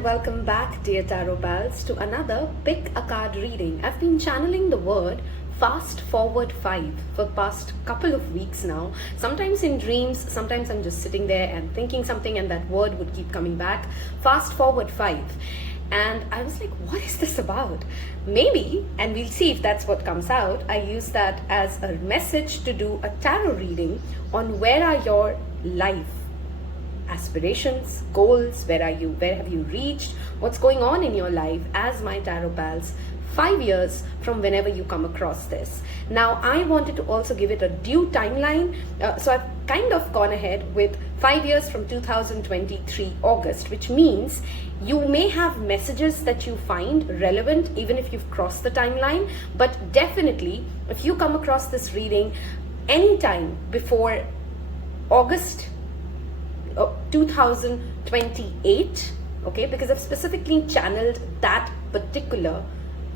Welcome back, dear Taropals, to another Pick a Card reading. I've been channeling the word Fast Forward 5 for the past couple of weeks now. Sometimes in dreams, sometimes I'm just sitting there and thinking something and that word would keep coming back. Fast Forward 5. And I was like, what is this about? Maybe, and we'll see if that's what comes out, I use that as a message to do a tarot reading on where are your life aspirations, goals, where are you, where have you reached, what's going on in your life as my tarot pals 5 years from whenever you come across this. Now I wanted to also give it a due timeline, so I've kind of gone ahead with 5 years from 2023 August, which means you may have messages that you find relevant even if you've crossed the timeline, but definitely if you come across this reading anytime before August 2028, okay, because I've specifically channeled that particular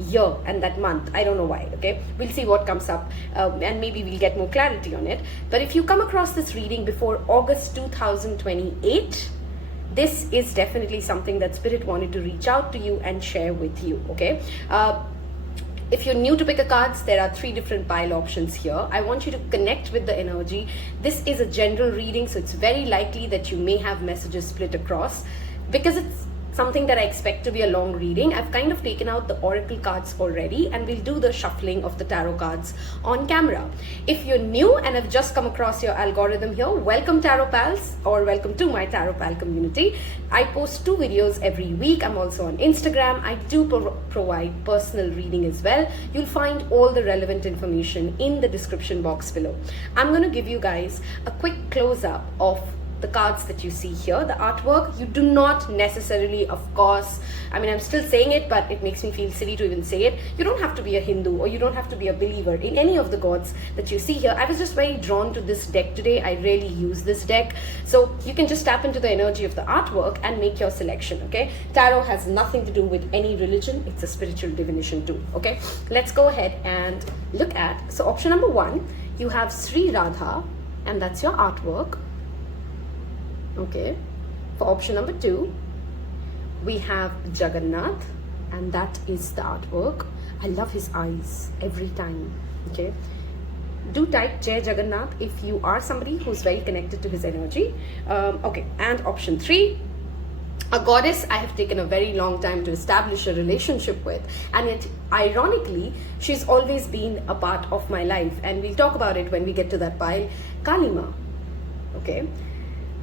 year and that month. I don't know why, okay, we'll see what comes up, and maybe we'll get more clarity on it. But if you come across this reading before August 2028, this is definitely something that Spirit wanted to reach out to you and share with you, okay. If you're new to Pick a Cards, there are 3 different pile options here. I want you to connect with the energy. This is a general reading, so it's very likely that you may have messages split across. Because it's something that I expect to be a long reading, I've kind of taken out the oracle cards already, and we'll do the shuffling of the tarot cards on camera. If you're new and have just come across your algorithm here, welcome Tarot Pals, or welcome to my Tarot Pal community. I post 2 videos every week. I'm also on Instagram. I do provide personal reading as well. You'll find all the relevant information in the description box below. I'm going to give you guys a quick close-up of the cards that you see here, the artwork. You do not necessarily, of course, I mean, I'm still saying it, but it makes me feel silly to even say it. You don't have to be a Hindu, or you don't have to be a believer in any of the gods that you see here. I was just very drawn to this deck today. I rarely use this deck. So you can just tap into the energy of the artwork and make your selection, okay? Tarot has nothing to do with any religion. It's a spiritual divination too, okay? Let's go ahead and look at, so option number 1, you have Sri Radha, and that's your artwork. Okay, for option number 2, we have Jaganath, and that is the artwork. I love his eyes every time, okay? Do type Jai Jaganath if you are somebody who's very connected to his energy. Okay, and option 3, a goddess I have taken a very long time to establish a relationship with, and yet ironically she's always been a part of my life, and we'll talk about it when we get to that pile. Kalima, okay,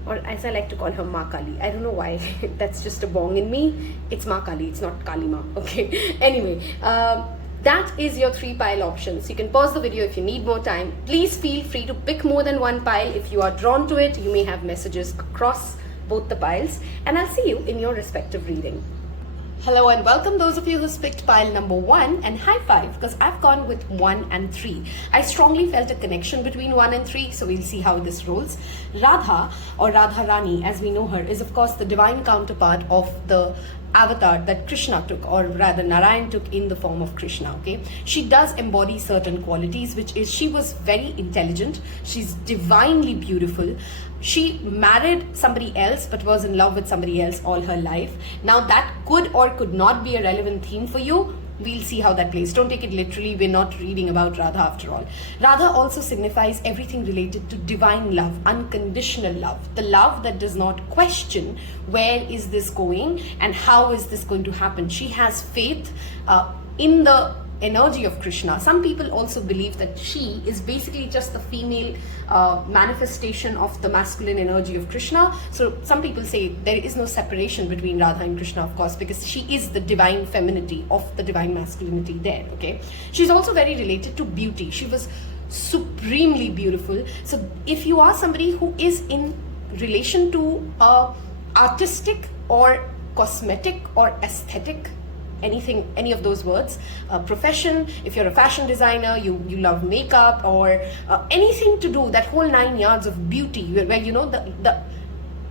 or as I like to call her Ma Kali. I don't know why, that's just a bong in me. It's Ma Kali, it's not Kalima, okay. Anyway, that is your 3 pile options. You can pause the video if you need more time. Please feel free to pick more than 1 pile. If you are drawn to it, you may have messages across both the piles, and I'll see you in your respective reading. Hello and welcome those of you who picked pile number 1, and high five because I've gone with 1 and 3. I strongly felt a connection between 1 and 3, so we'll see how this rolls. Radha, or Radha Rani as we know her, is of course the divine counterpart of the avatar that Krishna took, or rather Narayan took in the form of Krishna, okay? She does embody certain qualities, which is she was very intelligent, she's divinely beautiful. She married somebody else but was in love with somebody else all her life. Now that could or could not be a relevant theme for you. We'll see how that plays. Don't take it literally. We're not reading about Radha after all. Radha also signifies everything related to divine love, unconditional love, the love that does not question where is this going and how is this going to happen. She has faith in the energy of Krishna. Some people also believe that she is basically just the female manifestation of the masculine energy of Krishna. So some people say there is no separation between Radha and Krishna, of course, because she is the divine femininity of the divine masculinity there, okay? She's also very related to beauty. She was supremely beautiful. So if you are somebody who is in relation to artistic or cosmetic or aesthetic, any of those words, profession, if you're a fashion designer, you love makeup, or anything to do, that whole 9 yards of beauty, where you know the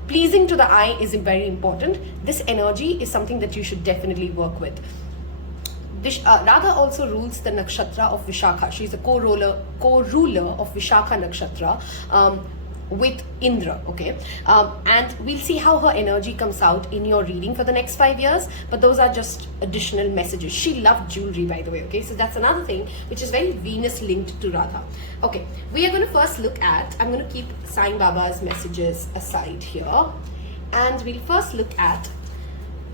pleasing to the eye is very important. This energy is something that you should definitely work with. Radha also rules the nakshatra of Vishakha. She's a co-ruler of Vishakha nakshatra with Indra, okay? And we'll see how her energy comes out in your reading for the next 5 years, but those are just additional messages. She loved jewelry, by the way, okay? So that's another thing which is very Venus linked to Radha. Okay, we are going to first look at, I'm going to keep Sai Baba's messages aside here, and we'll first look at,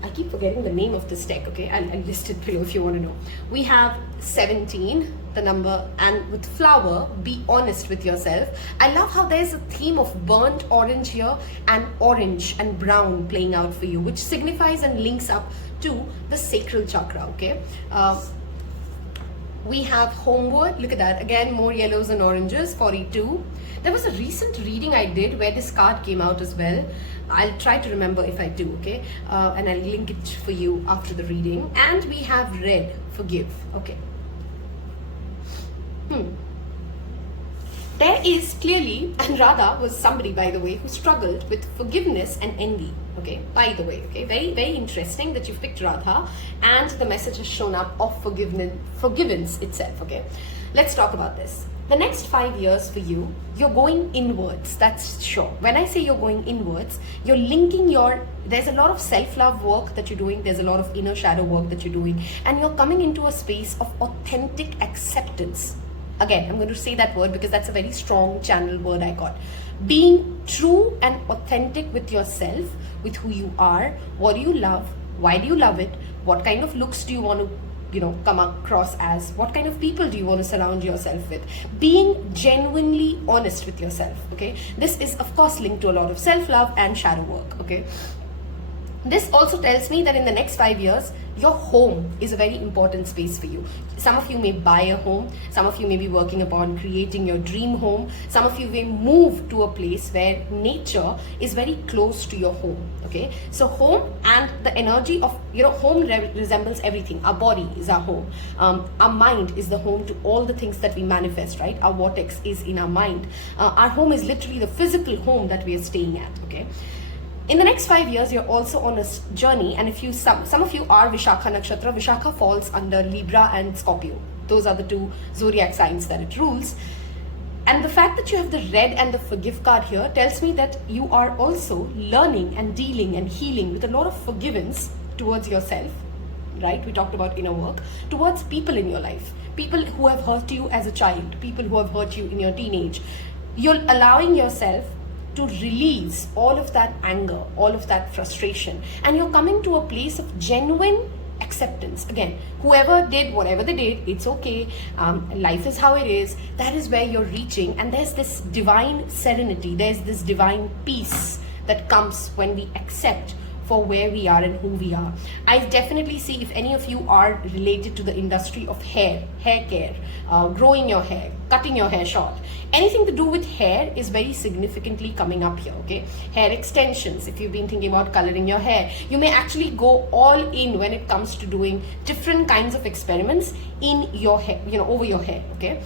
I keep forgetting the name of this deck, okay? I'll list it below if you want to know. We have 17, the number, and with flower, be honest with yourself. I love how there's a theme of burnt orange here and orange and brown playing out for you, which signifies and links up to the sacral chakra, okay? We have homeward, look at that, again more yellows and oranges, 42. There was a recent reading I did where this card came out as well. I'll try to remember if I do, okay? And I'll link it for you after the reading. And we have red, forgive, okay. There is clearly, and Radha was somebody, by the way, who struggled with forgiveness and envy, okay, by the way, okay, very, very interesting that you've picked Radha, and the message has shown up of forgiveness itself, okay. Let's talk about this. The next 5 years for you, you're going inwards, that's sure. When I say you're going inwards, you're linking there's a lot of self-love work that you're doing, there's a lot of inner shadow work that you're doing, and you're coming into a space of authentic acceptance. Again, I'm going to say that word because that's a very strong channel word I got. Being true and authentic with yourself, with who you are, what do you love, why do you love it, what kind of looks do you want to come across as, what kind of people do you want to surround yourself with, being genuinely honest with yourself, okay? This is of course linked to a lot of self-love and shadow work, okay? This also tells me that in the next 5 years, your home is a very important space for you. Some of you may buy a home, some of you may be working upon creating your dream home, some of you may move to a place where nature is very close to your home, okay? So home and the energy of, home resembles everything. Our body is our home. Our mind is the home to all the things that we manifest, right? Our vortex is in our mind. Our home is literally the physical home that we are staying at, okay? In the next 5 years, you're also on a journey, and if you some of you are Vishakha Nakshatra, Vishakha falls under Libra and Scorpio. Those are the two zodiac signs that it rules. And the fact that you have the red and the forgive card here tells me that you are also learning and dealing and healing with a lot of forgiveness towards yourself, right? We talked about inner work, towards people in your life, people who have hurt you as a child, people who have hurt you in your teenage. You're allowing yourself to release all of that anger, all of that frustration, and you're coming to a place of genuine acceptance. Again, whoever did whatever they did, it's okay. Life is how it is. That is where you're reaching, and there's this divine serenity, there's this divine peace that comes when we accept for where we are and who we are. I definitely see, if any of you are related to the industry of hair care, growing your hair, cutting your hair short, anything to do with hair is very significantly coming up here, okay? Hair extensions, if you've been thinking about coloring your hair, you may actually go all in when it comes to doing different kinds of experiments in your hair, over your hair, okay?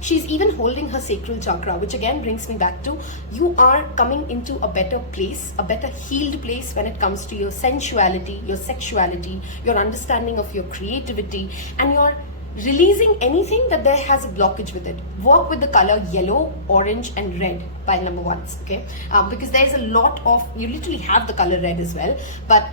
She's even holding her sacral chakra, which again brings me back to, you are coming into a better place, a better healed place when it comes to your sensuality, your sexuality, your understanding of your creativity, and you're releasing anything that there has a blockage with it. Work with the color yellow, orange and red by number ones, okay? Because there's a lot of, you literally have the color red as well, but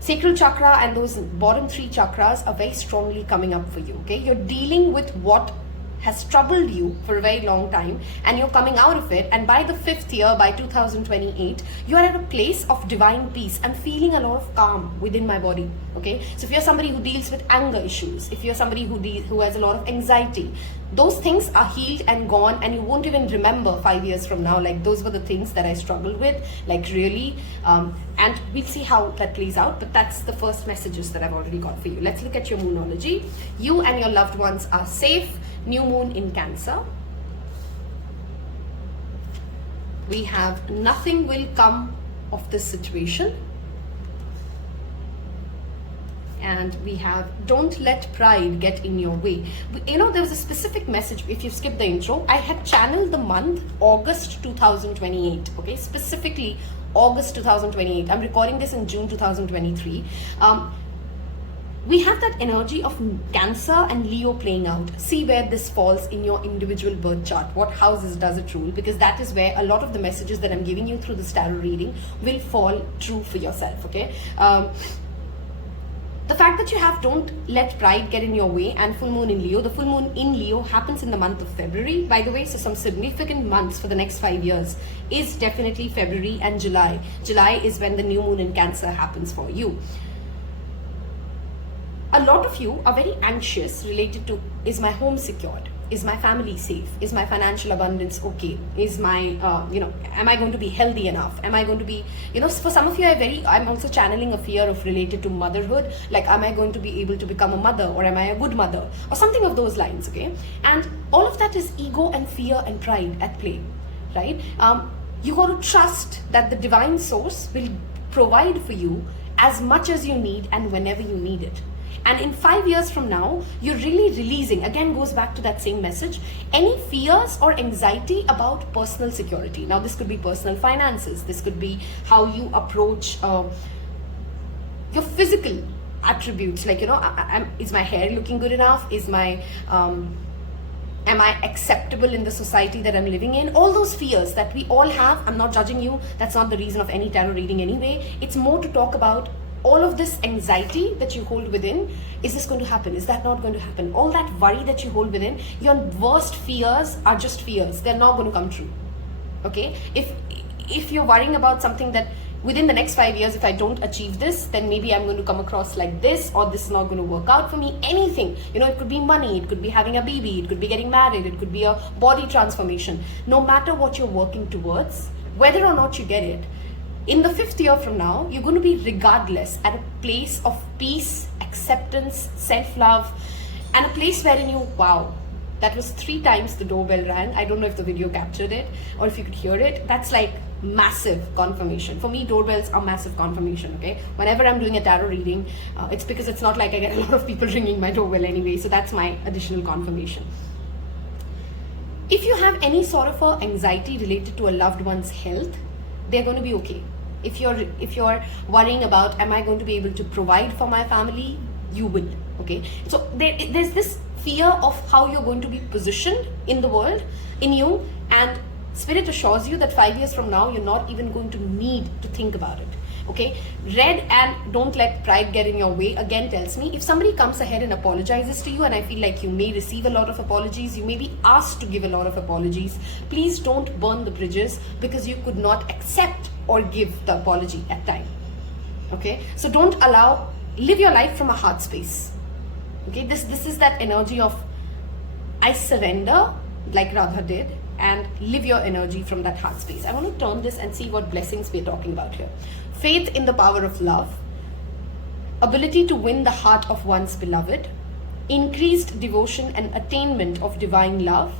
sacral chakra and those bottom 3 chakras are very strongly coming up for you, okay? You're dealing with what has troubled you for a very long time, and you're coming out of it, and by the 5th year, by 2028, you are at a place of divine peace. I'm feeling a lot of calm within my body, okay? So if you're somebody who deals with anger issues, if you're somebody who has a lot of anxiety, those things are healed and gone, and you won't even remember 5 years from now, like those were the things that I struggled with, like really, and we'll see how that plays out, but that's the first messages that I've already got for you. Let's look at your moonology. You and your loved ones are safe. New moon in Cancer. We have nothing will come of this situation. And we have don't let pride get in your way. There was a specific message, if you skip the intro, I had channeled the month August 2028, okay, specifically August 2028. I'm recording this in June 2023. We have that energy of Cancer and Leo playing out. See where this falls in your individual birth chart. What houses does it rule? Because that is where a lot of the messages that I'm giving you through this tarot reading will fall true for yourself, okay? The fact that you have don't let pride get in your way, and full moon in Leo. The full moon in Leo happens in the month of February, by the way, so some significant months for the next 5 years is definitely February and July. July is when the new moon in Cancer happens for you. A lot of you are very anxious related to, is my home secured? Is my family safe? Is my financial abundance okay? Is my, am I going to be healthy enough? Am I going to be, for some of you, I'm also channeling a fear of related to motherhood. Like, am I going to be able to become a mother, or am I a good mother, or something of those lines, okay? And all of that is ego and fear and pride at play, right? You got to trust that the divine source will provide for you as much as you need and whenever you need it. And in 5 years from now, you're really releasing, again goes back to that same message, any fears or anxiety about personal security. Now this could be personal finances, this could be how you approach your physical attributes, like, is my hair looking good enough? Is my, am I acceptable in the society that I'm living in? All those fears that we all have, I'm not judging you, that's not the reason of any tarot reading anyway. It's more to talk about all of this anxiety that you hold within. Is this going to happen? Is that not going to happen? All that worry that you hold within, your worst fears are just fears. They're not going to come true. Okay? If you're worrying about something that within the next 5 years, if I don't achieve this, then maybe I'm going to come across like this, or this is not going to work out for me. Anything. It could be money, it could be having a baby, it could be getting married, it could be a body transformation. No matter what you're working towards, whether or not you get it, in the 5th year from now, you're going to be regardless at a place of peace, acceptance, self-love, and a place wherein you, wow, that was 3 times the doorbell rang. I don't know if the video captured it or if you could hear it. That's like massive confirmation. For me, doorbells are massive confirmation, okay? Whenever I'm doing a tarot reading, it's because it's not like I get a lot of people ringing my doorbell anyway, so that's my additional confirmation. If you have any sort of anxiety related to a loved one's health, they're going to be okay. If you're worrying about, am I going to be able to provide for my family, you will, okay? So there's this fear of how you're going to be positioned in the world, in you, and Spirit assures you that 5 years from now, you're not even going to need to think about it, okay? Red and don't let pride get in your way again tells me, if somebody comes ahead and apologizes to you, and I feel like you may receive a lot of apologies, you may be asked to give a lot of apologies, please don't burn the bridges because you could not accept or give the apology at time, okay? So don't live your life from a heart space, okay? This is that energy of, I surrender, like Radha did, and live your energy from that heart space. I want to turn this and see what blessings we're talking about here. Faith in the power of love, ability to win the heart of one's beloved, increased devotion and attainment of divine love,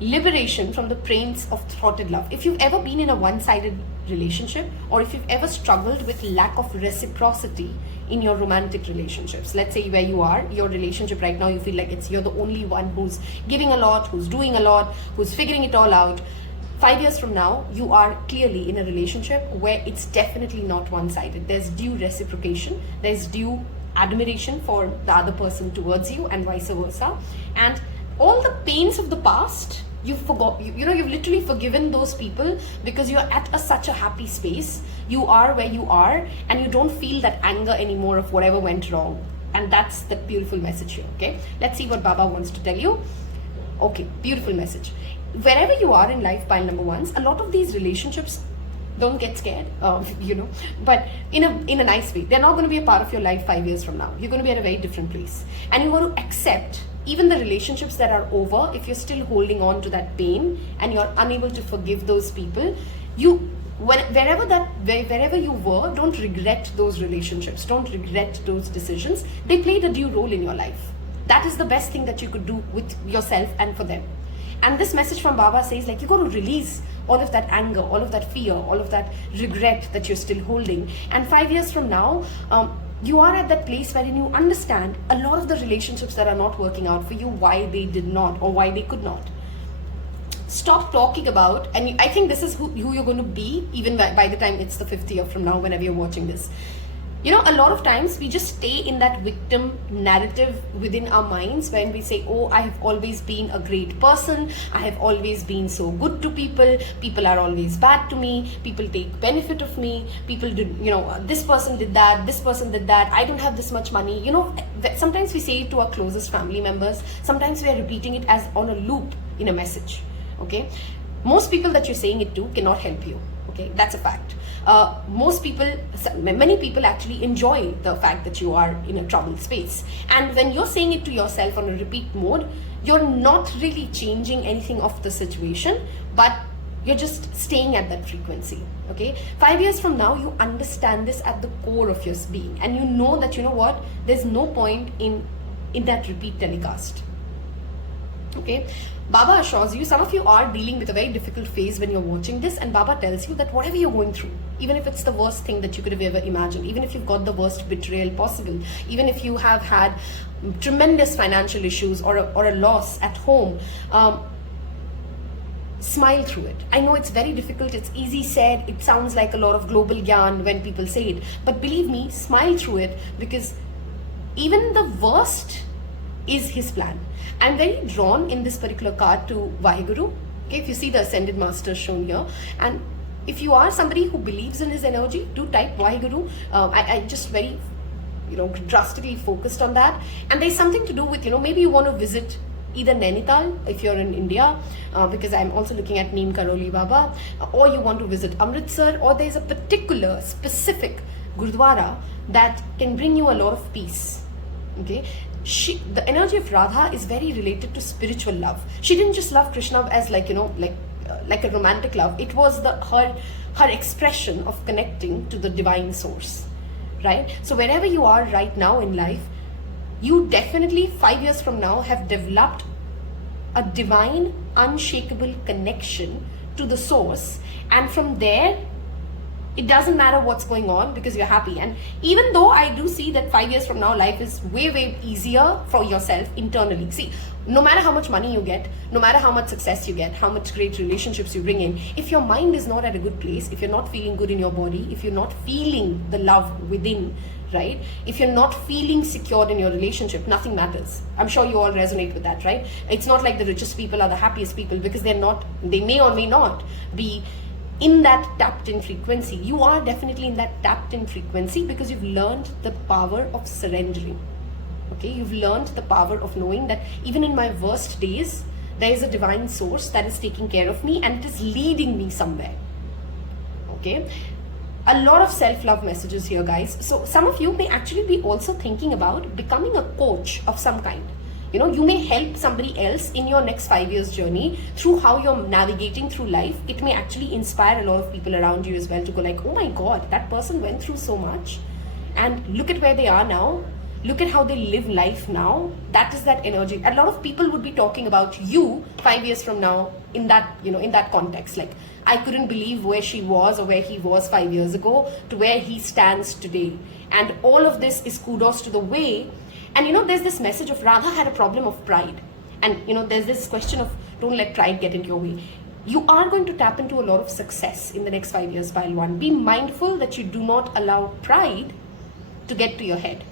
liberation from the pains of thwarted love. If you've ever been in a one-sided relationship, or if you've ever struggled with lack of reciprocity in your romantic relationships, let's say where you are, your relationship right now, you feel like you're the only one who's giving a lot, who's doing a lot, who's figuring it all out. 5 years from now, you are clearly in a relationship where it's definitely not one-sided. There's due reciprocation, there's due admiration for the other person towards you, and vice versa. And all the pains of the past, you've literally forgiven those people because you're at such a happy space. You are where you are, and you don't feel that anger anymore of whatever went wrong. And that's the beautiful message here, okay? Let's see what Baba wants to tell you. Okay, beautiful message. Wherever you are in life, pile number ones, a lot of these relationships, don't get scared, but in a nice way. They're not going to be a part of your life 5 years from now. You're going to be at a very different place. And you want to accept even the relationships that are over. If you're still holding on to that pain and you're unable to forgive those people, wherever you were, don't regret those relationships. Don't regret those decisions. They played a due role in your life. That is the best thing that you could do with yourself and for them. And this message from Baba says, like, you got to release all of that anger, all of that fear, all of that regret that you're still holding. And 5 years from now, you are at that place wherein you understand a lot of the relationships that are not working out for you, why they did not or why they could not. Stop talking about, and I think this is who you're going to be even by the time it's the 5th year from now, whenever you're watching this. You know, a lot of times we just stay in that victim narrative within our minds when we say, oh, I have always been a great person, I have always been so good to people, people are always bad to me, people take benefit of me, people did, you know, this person did that, this person did that, I don't have this much money. You know, sometimes we say it to our closest family members, sometimes we are repeating it as on a loop in a message. Okay, most people that you're saying it to cannot help you. Okay, that's a fact. Many people actually enjoy the fact that you are in a troubled space. And when you're saying it to yourself on a repeat mode, you're not really changing anything of the situation, but you're just staying at that frequency. Okay, 5 years from now, you understand this at the core of your being, and you know that, you know what, there's no point in that repeat telecast. Okay, Baba assures you, some of you are dealing with a very difficult phase when you're watching this, and Baba tells you that whatever you're going through, even if it's the worst thing that you could have ever imagined, even if you've got the worst betrayal possible, even if you have had tremendous financial issues or a loss at home, smile through it. I know it's very difficult, it's easy said, it sounds like a lot of global gyan when people say it, but believe me, smile through it, because even the worst is his plan. I'm very drawn in this particular card to Vaheguru. Okay, if you see the Ascended Masters shown here, and if you are somebody who believes in his energy, do type Vaheguru. I just very, you know, drastically focused on that. And there's something to do with, you know, maybe you want to visit either Nainital if you're in India, because I'm also looking at Neem Karoli Baba, or you want to visit Amritsar, or there's a particular specific Gurdwara that can bring you a lot of peace. Okay, the energy of Radha is very related to spiritual love. She didn't just love Krishna as, like, you know, like a romantic love. It was her expression of connecting to the divine source, right? So wherever you are right now in life, you definitely 5 years from now have developed a divine, unshakable connection to the source, and from there it doesn't matter what's going on because you're happy. And even though I do see that 5 years from now life is way easier for yourself internally. See, no matter how much money you get, no matter how much success you get, how much great relationships you bring in, if your mind is not at a good place, if you're not feeling good in your body, if you're not feeling the love within, right? If you're not feeling secured in your relationship, nothing matters. I'm sure you all resonate with that, right? It's not like the richest people are the happiest people, because they may or may not be in that tapped in frequency. You are definitely in that tapped in frequency because you've learned the power of surrendering. Okay, you've learned the power of knowing that even in my worst days, there is a divine source that is taking care of me and it is leading me somewhere. Okay, a lot of self-love messages here, guys. So some of you may actually be also thinking about becoming a coach of some kind. You know, you may help somebody else in your next 5 years journey through how you're navigating through life. It may actually inspire a lot of people around you as well to go like, oh my God, that person went through so much and look at where they are now. Look at how they live life now. That is that energy. A lot of people would be talking about you 5 years from now in that, you know, in that context. Like, I couldn't believe where she was or where he was 5 years ago to where he stands today. And all of this is kudos to the way. And you know, there's this message of Radha had a problem of pride. And you know, there's this question of don't let pride get into your way. You are going to tap into a lot of success in the next 5 years, pile one. Be mindful that you do not allow pride to get to your head.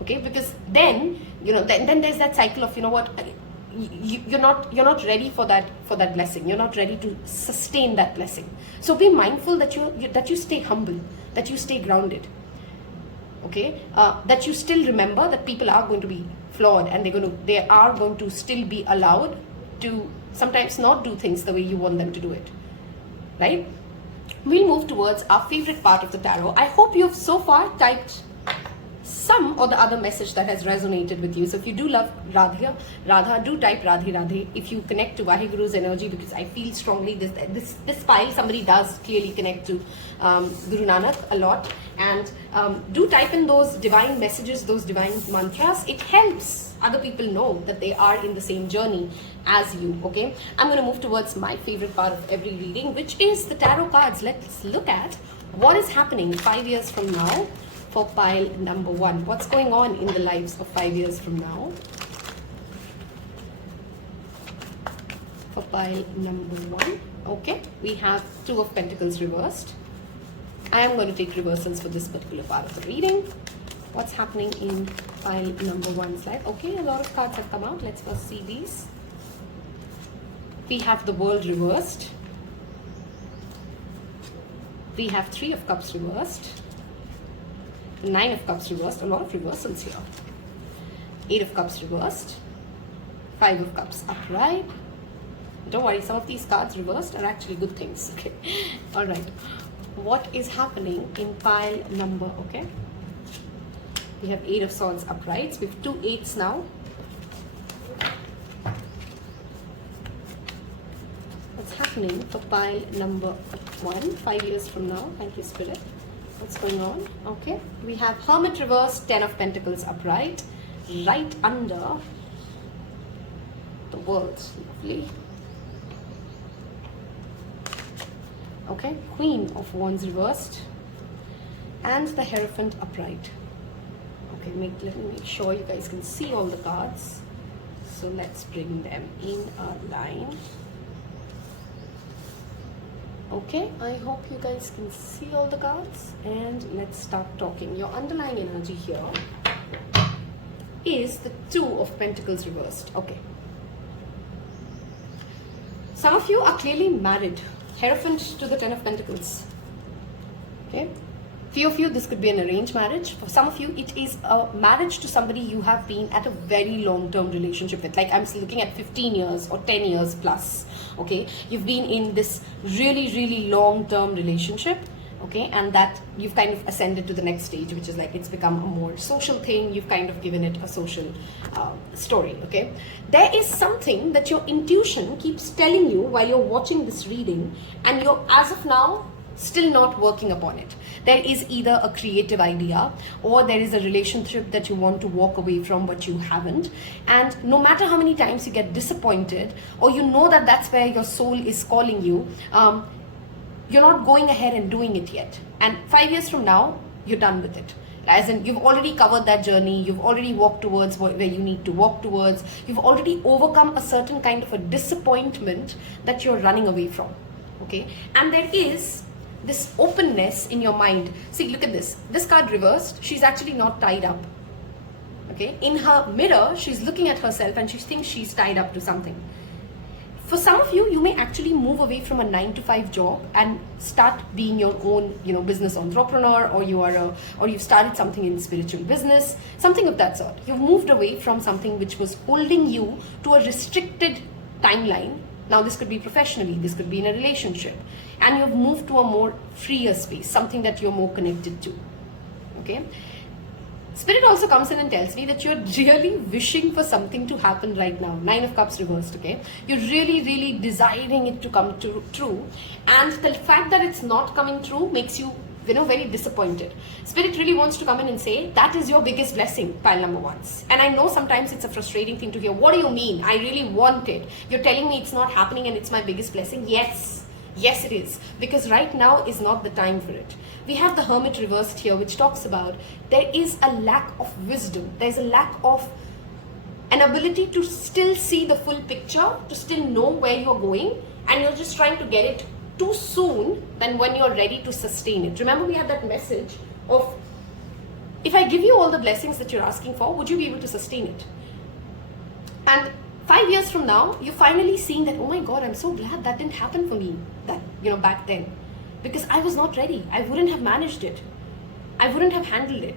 Okay, because then, you know, then there's that cycle of, you know what, you're not ready for that blessing. You're not ready to sustain that blessing. So be mindful that you stay humble, that you stay grounded. Okay, that you still remember that people are going to be flawed and they are going to still be allowed to sometimes not do things the way you want them to do it, right? We'll move towards our favorite part of the tarot. I hope you've so far typed some or the other message that has resonated with you. So if you do love Radha, do type Radhe. If you connect to Vaheguru's energy, because I feel strongly this pile, somebody does clearly connect to Guru Nanak a lot. And do type in those divine messages, those divine mantras. It helps other people know that they are in the same journey as you. Okay, I'm going to move towards my favorite part of every reading, which is the tarot cards. Let's look at what is happening 5 years from now for pile number one. What's going on in the lives of 5 years from now for pile number one? Okay, we have Two of Pentacles reversed. I am going to take reversals for this particular part of the reading. What's happening in pile number 1's life? Okay, a lot of cards have come out. Let's first see these. We have the World reversed. We have 3 of Cups reversed. 9 of Cups reversed. A lot of reversals here. 8 of Cups reversed. 5 of Cups upright. Don't worry, some of these cards reversed are actually good things. Okay. All right. What is happening in pile number, okay? We have 8 of Swords uprights. We have 2 8s now. What's happening for pile number 1, 5 years from now? Thank you, Spirit. What's going on? Okay. We have Hermit reversed, 10 of Pentacles upright. Right under the World. Lovely. Okay, Queen of Wands reversed and the Hierophant upright. Okay, let me make sure you guys can see all the cards. So let's bring them in a line. Okay, I hope you guys can see all the cards, and let's start talking. Your underlying energy here is the 2 of Pentacles reversed. Okay. Some of you are clearly married. Hierophant to the 10 of Pentacles. Okay. Few of you, this could be an arranged marriage. For some of you, it is a marriage to somebody you have been at a very long-term relationship with. Like I'm looking at 15 years or 10 years plus. Okay. You've been in this really, really long-term relationship. Okay. And that you've kind of ascended to the next stage, which is like it's become a more social thing. You've kind of given it a social story. Okay. There is something that your intuition keeps telling you while you're watching this reading, and you're as of now still not working upon it. There is either a creative idea or there is a relationship that you want to walk away from but you haven't, and no matter how many times you get disappointed or you know that that's where your soul is calling you, you're not going ahead and doing it yet. And 5 years from now, you're done with it. As in, you've already covered that journey, you've already walked towards where you need to walk towards, you've already overcome a certain kind of a disappointment that you're running away from. Okay, and there is this openness in your mind. See, look at this. This card reversed, she's actually not tied up. Okay, in her mirror, she's looking at herself and she thinks she's tied up to something. For some of you, you may actually move away from a 9-to-5 job and start being your own, business entrepreneur, or you've started something in spiritual business, something of that sort. You've moved away from something which was holding you to a restricted timeline. Now, this could be professionally, this could be in a relationship, and you've moved to a more freer space, something that you're more connected to. Okay. Spirit also comes in and tells me that you're really wishing for something to happen right now. 9 of Cups reversed, okay? You're really, really desiring it to come true. And the fact that it's not coming true makes you, very disappointed. Spirit really wants to come in and say, that is your biggest blessing, pile number 1s. And I know sometimes it's a frustrating thing to hear. What do you mean? I really want it. You're telling me it's not happening and it's my biggest blessing? Yes. Yes, it is. Because right now is not the time for it. We have the Hermit reversed here, which talks about there is a lack of wisdom. There's a lack of an ability to still see the full picture, to still know where you're going, and you're just trying to get it too soon than when you're ready to sustain it. Remember, we had that message of, if I give you all the blessings that you're asking for, would you be able to sustain it? And 5 years from now, you're finally seeing that, oh my God, I'm so glad that didn't happen for me back then. Because I was not ready. I wouldn't have managed it. I wouldn't have handled it.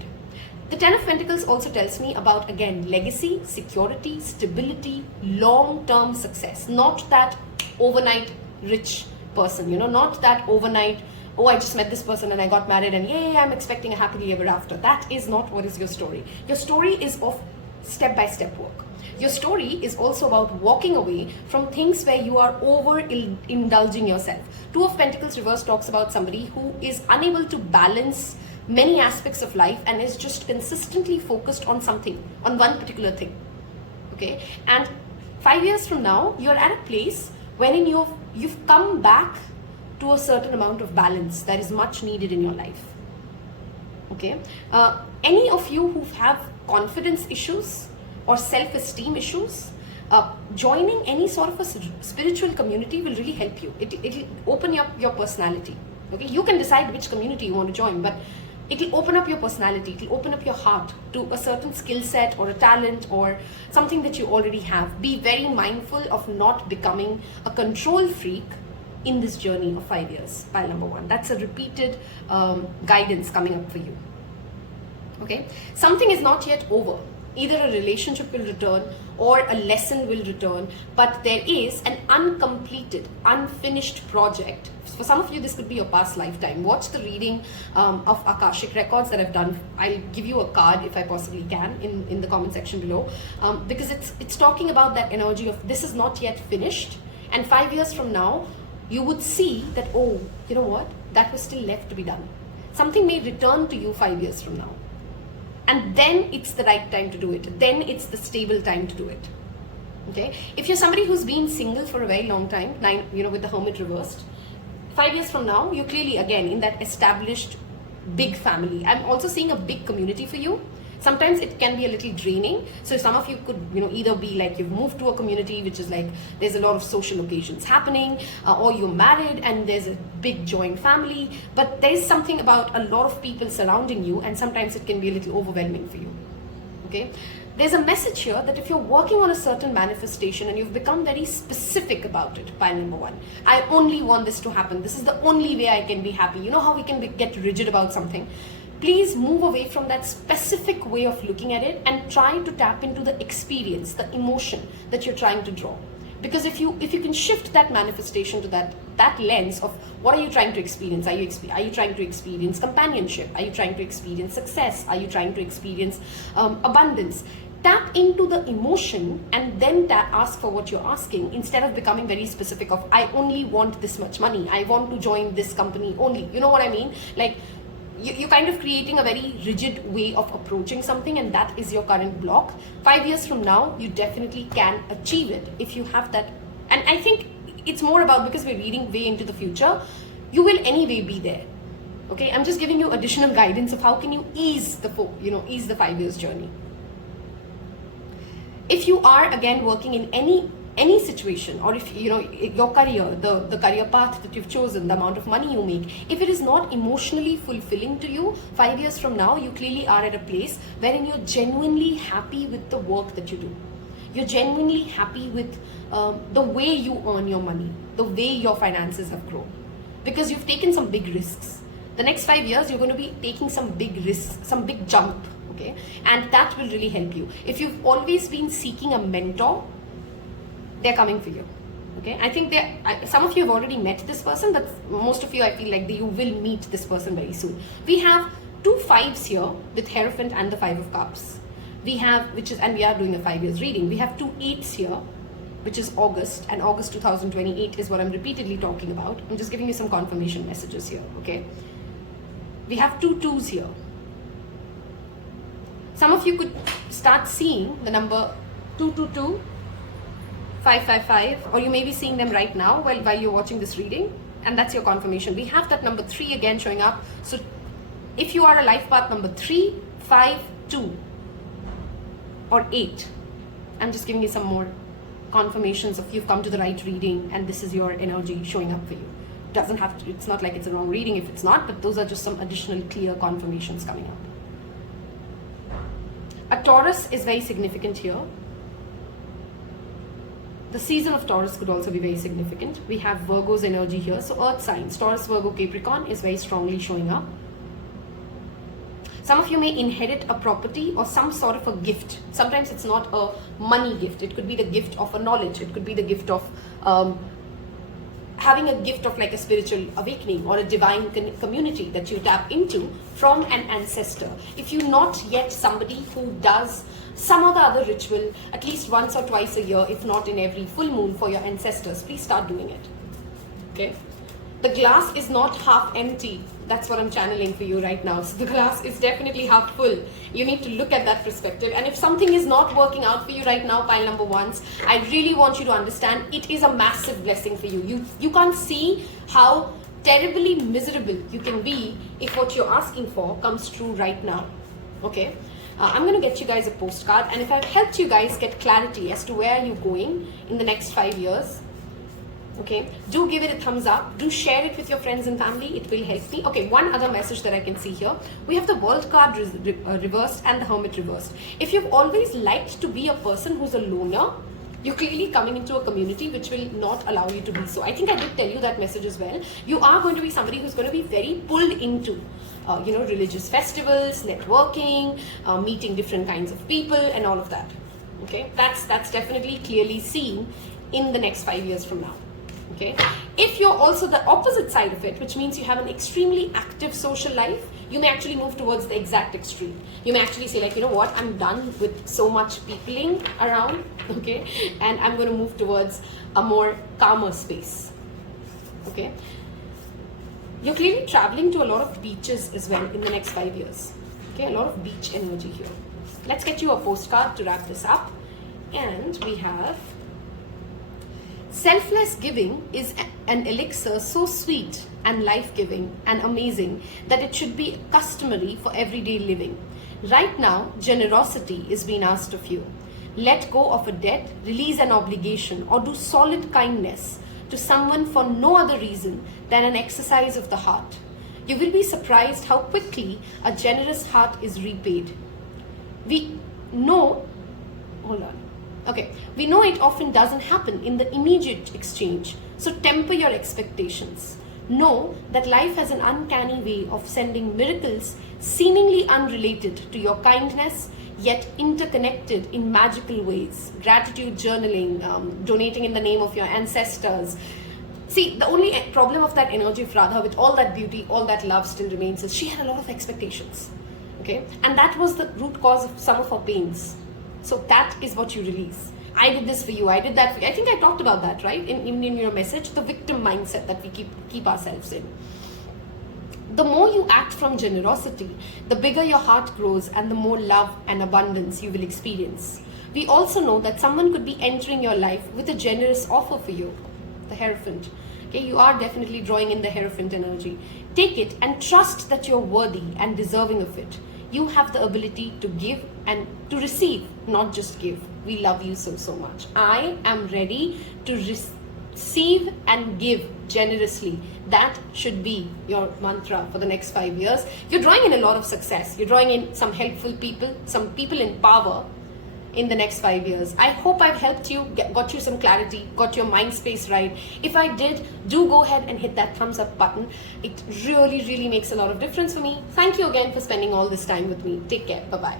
The 10 of Pentacles also tells me about, again, legacy, security, stability, long-term success. Not that overnight rich person, not that overnight, oh, I just met this person and I got married and yay, I'm expecting a happily ever after. That is not what is your story. Your story is of step-by-step work. Your story is also about walking away from things where you are over-indulging yourself. 2 of Pentacles reverse talks about somebody who is unable to balance many aspects of life and is just consistently focused on something, on one particular thing. Okay? And 5 years from now, you're at a place wherein you've come back to a certain amount of balance that is much needed in your life. Okay? Any of you who have confidence issues or self-esteem issues, joining any sort of a spiritual community will really help you. It'll open up your personality. Okay, you can decide which community you want to join, but it'll open up your personality, it'll open up your heart to a certain skill set or a talent or something that you already have. Be very mindful of not becoming a control freak in this journey of 5 years. Pile number 1. That's a repeated guidance coming up for you. Okay, something is not yet over. Either a relationship will return or a lesson will return, but there is an uncompleted, unfinished project. For some of you, this could be your past lifetime. Watch the reading of Akashic records that I've done. I'll give you a card if I possibly can in the comment section below, because it's talking about that energy of this is not yet finished, and 5 years from now, you would see that, oh, you know what, that was still left to be done. Something may return to you 5 years from now. And then it's the right time to do it. Then it's the stable time to do it. Okay? If you're somebody who's been single for a very long time, with the Hermit reversed, 5 years from now, you're clearly again in that established big family. I'm also seeing a big community for you. Sometimes it can be a little draining. So some of you could, either be like you've moved to a community which is like there's a lot of social occasions happening, or you're married and there's a big joint family. But there's something about a lot of people surrounding you, and sometimes it can be a little overwhelming for you. Okay? There's a message here that if you're working on a certain manifestation and you've become very specific about it, pile number 1, I only want this to happen. This is the only way I can be happy. You know how we can get rigid about something? Please move away from that specific way of looking at it and try to tap into the experience, the emotion that you're trying to draw. Because if you can shift that manifestation to that lens of what are you trying to experience? Are you trying to experience companionship? Are you trying to experience success? Are you trying to experience abundance? Tap into the emotion and then ask for what you're asking, instead of becoming very specific of I only want this much money. I want to join this company only. You know what I mean? Like, you're kind of creating a very rigid way of approaching something, and that is your current block. 5 years from now, you definitely can achieve it if you have that. And I think it's more about, because we're reading way into the future, you will anyway be there. Okay, I'm just giving you additional guidance of how can you ease the 5 years journey. If you are again working in any situation, or if your career, the career path that you've chosen, the amount of money you make, if it is not emotionally fulfilling to you, 5 years from now, you clearly are at a place wherein you're genuinely happy with the work that you do. You're genuinely happy with the way you earn your money, the way your finances have grown, because you've taken some big risks. The next 5 years, you're going to be taking some big risks, some big jump, okay? And that will really help you. If you've always been seeking a mentor, they're coming for you. Okay, I think some of you have already met this person, but most of you, I feel like you will meet this person very soon. We have 2 5s here with Hierophant and the 5 of Cups. We have, and we are doing a 5 years reading. We have 2 8s here, which is August, and August 2028 is what I'm repeatedly talking about. I'm just giving you some confirmation messages here, okay? We have 2 2s here. Some of you could start seeing the number 222, 555, or you may be seeing them right now while you're watching this reading, and that's your confirmation. We have that number 3 again showing up. So if you are a life path number 3, 5, 2 or 8, I'm just giving you some more confirmations of you've come to the right reading and this is your energy showing up for you. Doesn't have to, it's not like it's a wrong reading if it's not, but those are just some additional clear confirmations coming up. A Taurus is very significant here. The season of Taurus could also be very significant. We have Virgo's energy here. So earth signs, Taurus, Virgo, Capricorn is very strongly showing up. Some of you may inherit a property or some sort of a gift. Sometimes it's not a money gift. It could be the gift of a knowledge. It could be the gift of having a gift of like a spiritual awakening or a divine community that you tap into from an ancestor. If you're not yet somebody who does some of the other ritual at least once or twice a year, if not in every full moon for your ancestors, please start doing it. Okay? The glass is not half empty. That's what I'm channeling for you right now. So the glass is definitely half full. You need to look at that perspective. And if something is not working out for you right now, pile number 1s, I really want you to understand it is a massive blessing for you. You can't see how terribly miserable you can be if what you're asking for comes true right now. Okay? I'm going to get you guys a postcard, and if I've helped you guys get clarity as to where you're going in the next 5 years, Okay, do give it a thumbs up, do share it with your friends and family, it will help me. Okay, one other message that I can see here, we have the World card reversed and the Hermit reversed. If you've always liked to be a person who's a loner, you're clearly coming into a community which will not allow you to be so. I think I did tell you that message as well. You are going to be somebody who's going to be very pulled into religious festivals, networking, meeting different kinds of people and all of that. Okay, that's definitely clearly seen in the next 5 years from now. Okay, if you're also the opposite side of it, which means you have an extremely active social life, you may actually move towards the exact extreme. You may actually say, like, you know what, I'm done with so much peopling around, okay, and I'm going to move towards a more calmer space. Okay, you're clearly traveling to a lot of beaches as well in the next 5 years. Okay, a lot of beach energy here. Let's get you a postcard to wrap this up, and we have: selfless giving is an elixir so sweet and life-giving and amazing that it should be customary for everyday living. Right now, generosity is being asked of you. Let go of a debt, release an obligation, or do solid kindness to someone for no other reason than an exercise of the heart. You will be surprised how quickly a generous heart is repaid. We know it often doesn't happen in the immediate exchange, so temper your expectations. Know that life has an uncanny way of sending miracles seemingly unrelated to your kindness, yet interconnected in magical ways. Gratitude journaling, donating in the name of your ancestors. See, the only problem of that energy of Radha, with all that beauty, all that love still remains, is she had a lot of expectations. Okay, and that was the root cause of some of her pains. So that is what you release. I did this for you, I did that for you. I think I talked about that, right? In your message, the victim mindset that we keep ourselves in. The more you act from generosity, the bigger your heart grows and the more love and abundance you will experience. We also know that someone could be entering your life with a generous offer for you. The Hierophant. Okay, you are definitely drawing in the Hierophant energy. Take it and trust that you're worthy and deserving of it. You have the ability to give and to receive, not just give. We love you so much. I am ready to receive and give generously. That should be your mantra for the next 5 years. You're drawing in a lot of success. You're drawing in some helpful people, some people in power in the next 5 years. I hope I've helped you, got you some clarity, got your mind space right. If I did, do go ahead and hit that thumbs up button. It really makes a lot of difference for me. Thank you again for spending all this time with me. Take care. Bye-bye.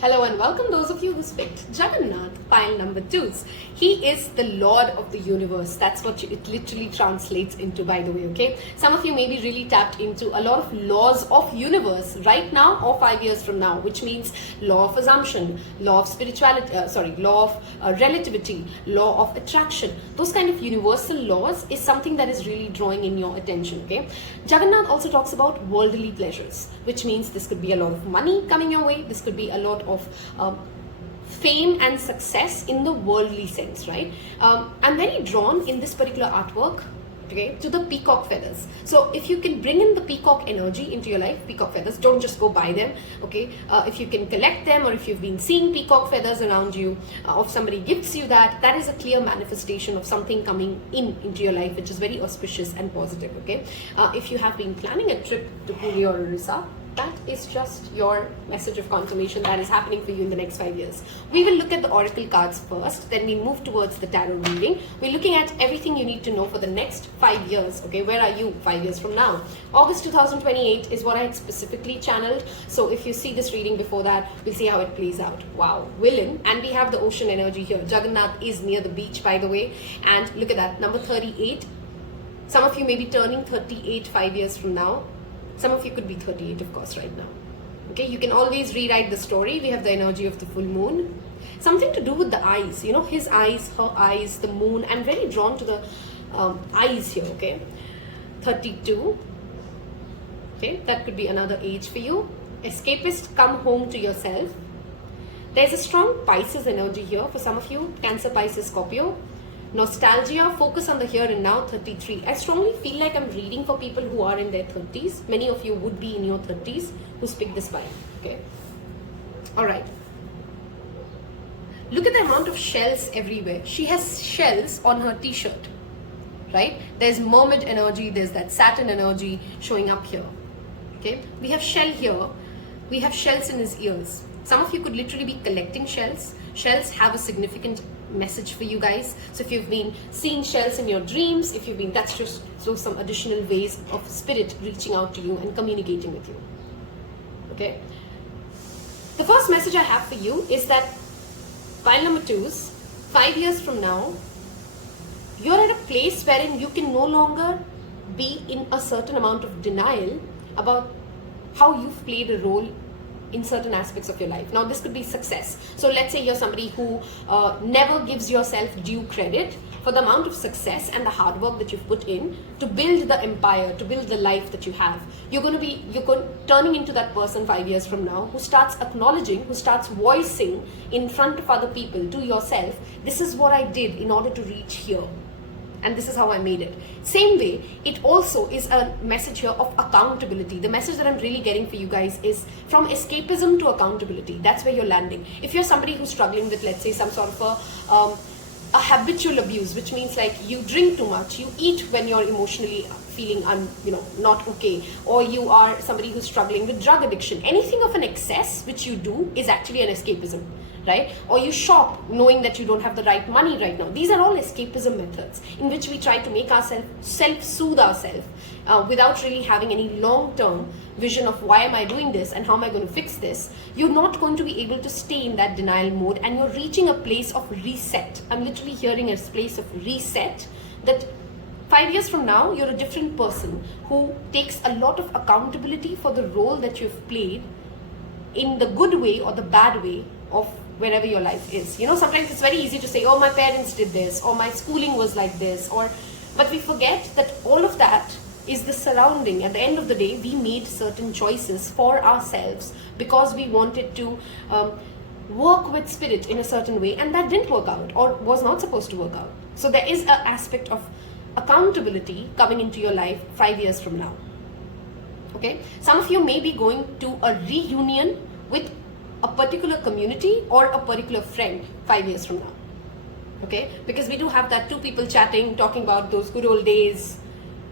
Hello and welcome those of you who picked Jaganath, pile number 2s. He is the Lord of the universe. That's what it literally translates into, by the way, okay? Some of you may be really tapped into a lot of laws of universe right now or 5 years from now, which means law of assumption, law of spirituality, law of relativity, law of attraction. Those kind of universal laws is something that is really drawing in your attention, okay? Jaganath also talks about worldly pleasures, which means this could be a lot of money coming your way. This could be a lot of fame and success in the worldly sense, right? I'm very drawn in this particular artwork, okay, to the peacock feathers. So if you can bring in the peacock energy into your life, peacock feathers, don't just go buy them, okay? If you can collect them, or if you've been seeing peacock feathers around you, or if somebody gifts you that, that is a clear manifestation of something coming into your life, which is very auspicious and positive, okay? If you have been planning a trip to Puri or Orissa, that is just your message of confirmation that is happening for you in the next 5 years. We will look at the oracle cards first, then we move towards the tarot reading. We're looking at everything you need to know for the next 5 years. Okay, where are you 5 years from now? August 2028 is what I had specifically channeled. So if you see this reading before that, we'll see how it plays out. Wow, villain. And we have the ocean energy here. Jagannath is near the beach, by the way. And look at that, number 38. Some of you may be turning 38 5 years from now. Some of you could be 38, of course, right now. Okay, you can always rewrite the story. We have the energy of the full moon. Something to do with the eyes, you know, his eyes, her eyes, the moon. I'm very drawn to the eyes here, okay? 32. Okay, that could be another age for you. Escapist, come home to yourself. There's a strong Pisces energy here for some of you. Cancer, Pisces, Scorpio. Nostalgia, focus on the here and now, 33. I strongly feel like I'm reading for people who are in their 30s. Many of you would be in your 30s who picked this spine. Okay. Alright. Look at the amount of shells everywhere. She has shells on her t-shirt. right? There's mermaid energy, there's that Saturn energy showing up here. Okay, we have shell here, we have shells in his ears. Some of you could literally be collecting shells. Shells have a significant message for you guys. So if you've been seeing shells in your dreams, if you've been, that's just so some additional ways of spirit reaching out to you and communicating with you. Okay, the first message I have for you is that pile number 2's 5 years from now, you're at a place wherein you can no longer be in a certain amount of denial about how you've played a role in certain aspects of your life. Now, this could be success. So let's say you're somebody who never gives yourself due credit for the amount of success and the hard work that you've put in to build the empire, to build the life that you have. You're turning into that person 5 years from now who starts acknowledging, who starts voicing in front of other people to yourself, this is what I did in order to reach here. And this is how I made it. Same way, it also is a message here of accountability. The message that I'm really getting for you guys is from escapism to accountability. That's where you're landing. If you're somebody who's struggling with, let's say, some sort of a habitual abuse, which means like you drink too much, you eat when you're emotionally feeling not okay, or you are somebody who's struggling with drug addiction, anything of an excess which you do is actually an escapism. Right? Or you shop knowing that you don't have the right money right now. These are all escapism methods in which we try to make ourselves self-soothe ourselves without really having any long-term vision of why am I doing this and how am I going to fix this. You're not going to be able to stay in that denial mode, and you're reaching a place of reset. I'm literally hearing a place of reset, that 5 years from now, you're a different person who takes a lot of accountability for the role that you've played in the good way or the bad way of wherever your life is. Sometimes it's very easy to say, oh, my parents did this, or my schooling was like this, but we forget that all of that is the surrounding. At the end of the day, we made certain choices for ourselves because we wanted to work with spirit in a certain way, and that didn't work out or was not supposed to work out. So there is an aspect of accountability coming into your life 5 years from now. Okay, some of you may be going to a reunion with a particular community or a particular friend 5 years from now. Okay, because we do have that two people chatting, talking about those good old days,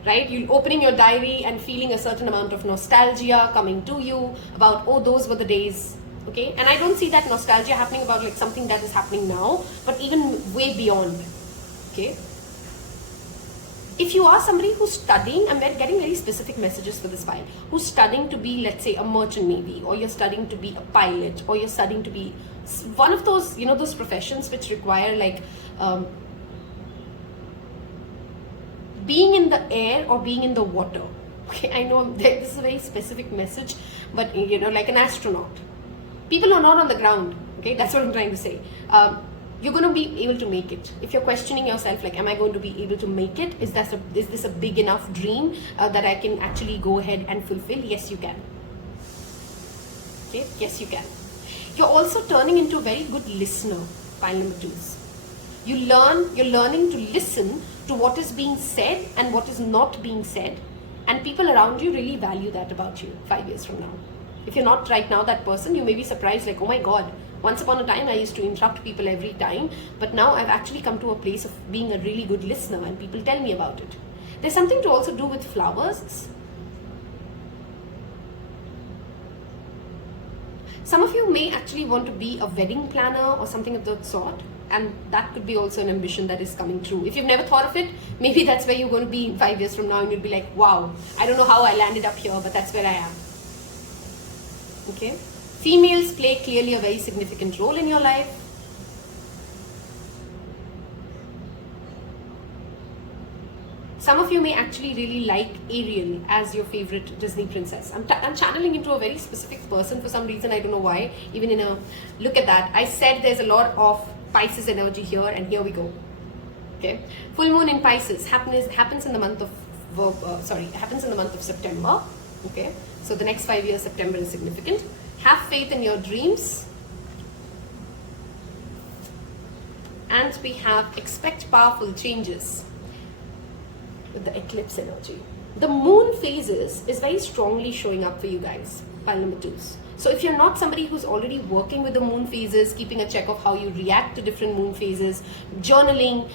right? You opening your diary and feeling a certain amount of nostalgia coming to you about, oh, those were the days. Okay, and I don't see that nostalgia happening about like something that is happening now, but even way beyond. Okay, if you are somebody who's studying, and we're getting very specific messages for this file, who's studying to be, let's say, a merchant navy, or you're studying to be a pilot, or you're studying to be one of those, those professions which require like being in the air or being in the water. Okay, I know this is a very specific message, but like an astronaut. People are not on the ground. Okay, that's what I'm trying to say. You're going to be able to make it. If you're questioning yourself, like, am I going to be able to make it? Is this a big enough dream that I can actually go ahead and fulfill? Yes, you can. Okay, yes, you can. You're also turning into a very good listener, pile number 2's. You're learning to listen to what is being said and what is not being said. And people around you really value that about you 5 years from now. If you're not right now that person, you may be surprised, like, oh my God, once upon a time I used to interrupt people every time, but now I've actually come to a place of being a really good listener and people tell me about it. There's something to also do with flowers. Some of you may actually want to be a wedding planner or something of that sort, and that could be also an ambition that is coming true. If you've never thought of it, maybe that's where you're going to be in 5 years from now, and you'll be like, wow, I don't know how I landed up here, but that's where I am. Okay? Females play clearly a very significant role in your life. Some of you may actually really like Ariel as your favorite Disney princess. I'm channeling into a very specific person for some reason. I don't know why. Even in a look at that, I said there's a lot of Pisces energy here, and here we go. Okay, full moon in Pisces happens in the month of happens in the month of September. Okay, so the next 5 years, September is significant. Have faith in your dreams. And we have expect powerful changes with the eclipse energy. The moon phases is very strongly showing up for you guys, pile number 2's. So if you're not somebody who's already working with the moon phases, keeping a check of how you react to different moon phases, journaling,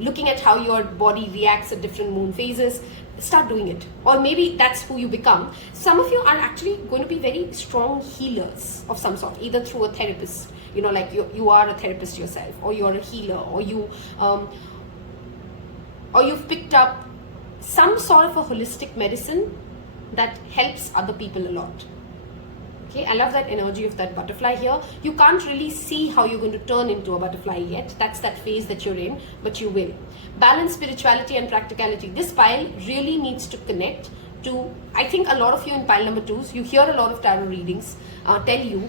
looking at how your body reacts at different moon phases, start doing it. Or maybe that's who you become. Some of you are actually going to be very strong healers of some sort, either through a therapist, you know, like you are a therapist yourself, or you're a healer, or you've picked up some sort of a holistic medicine that helps other people a lot. Okay, I love that energy of that butterfly here. You can't really see how you're going to turn into a butterfly yet. That's that phase that you're in, but you will. Balance spirituality and practicality. This pile really needs to connect to, I think a lot of you in pile number 2s, you hear a lot of tarot readings tell you,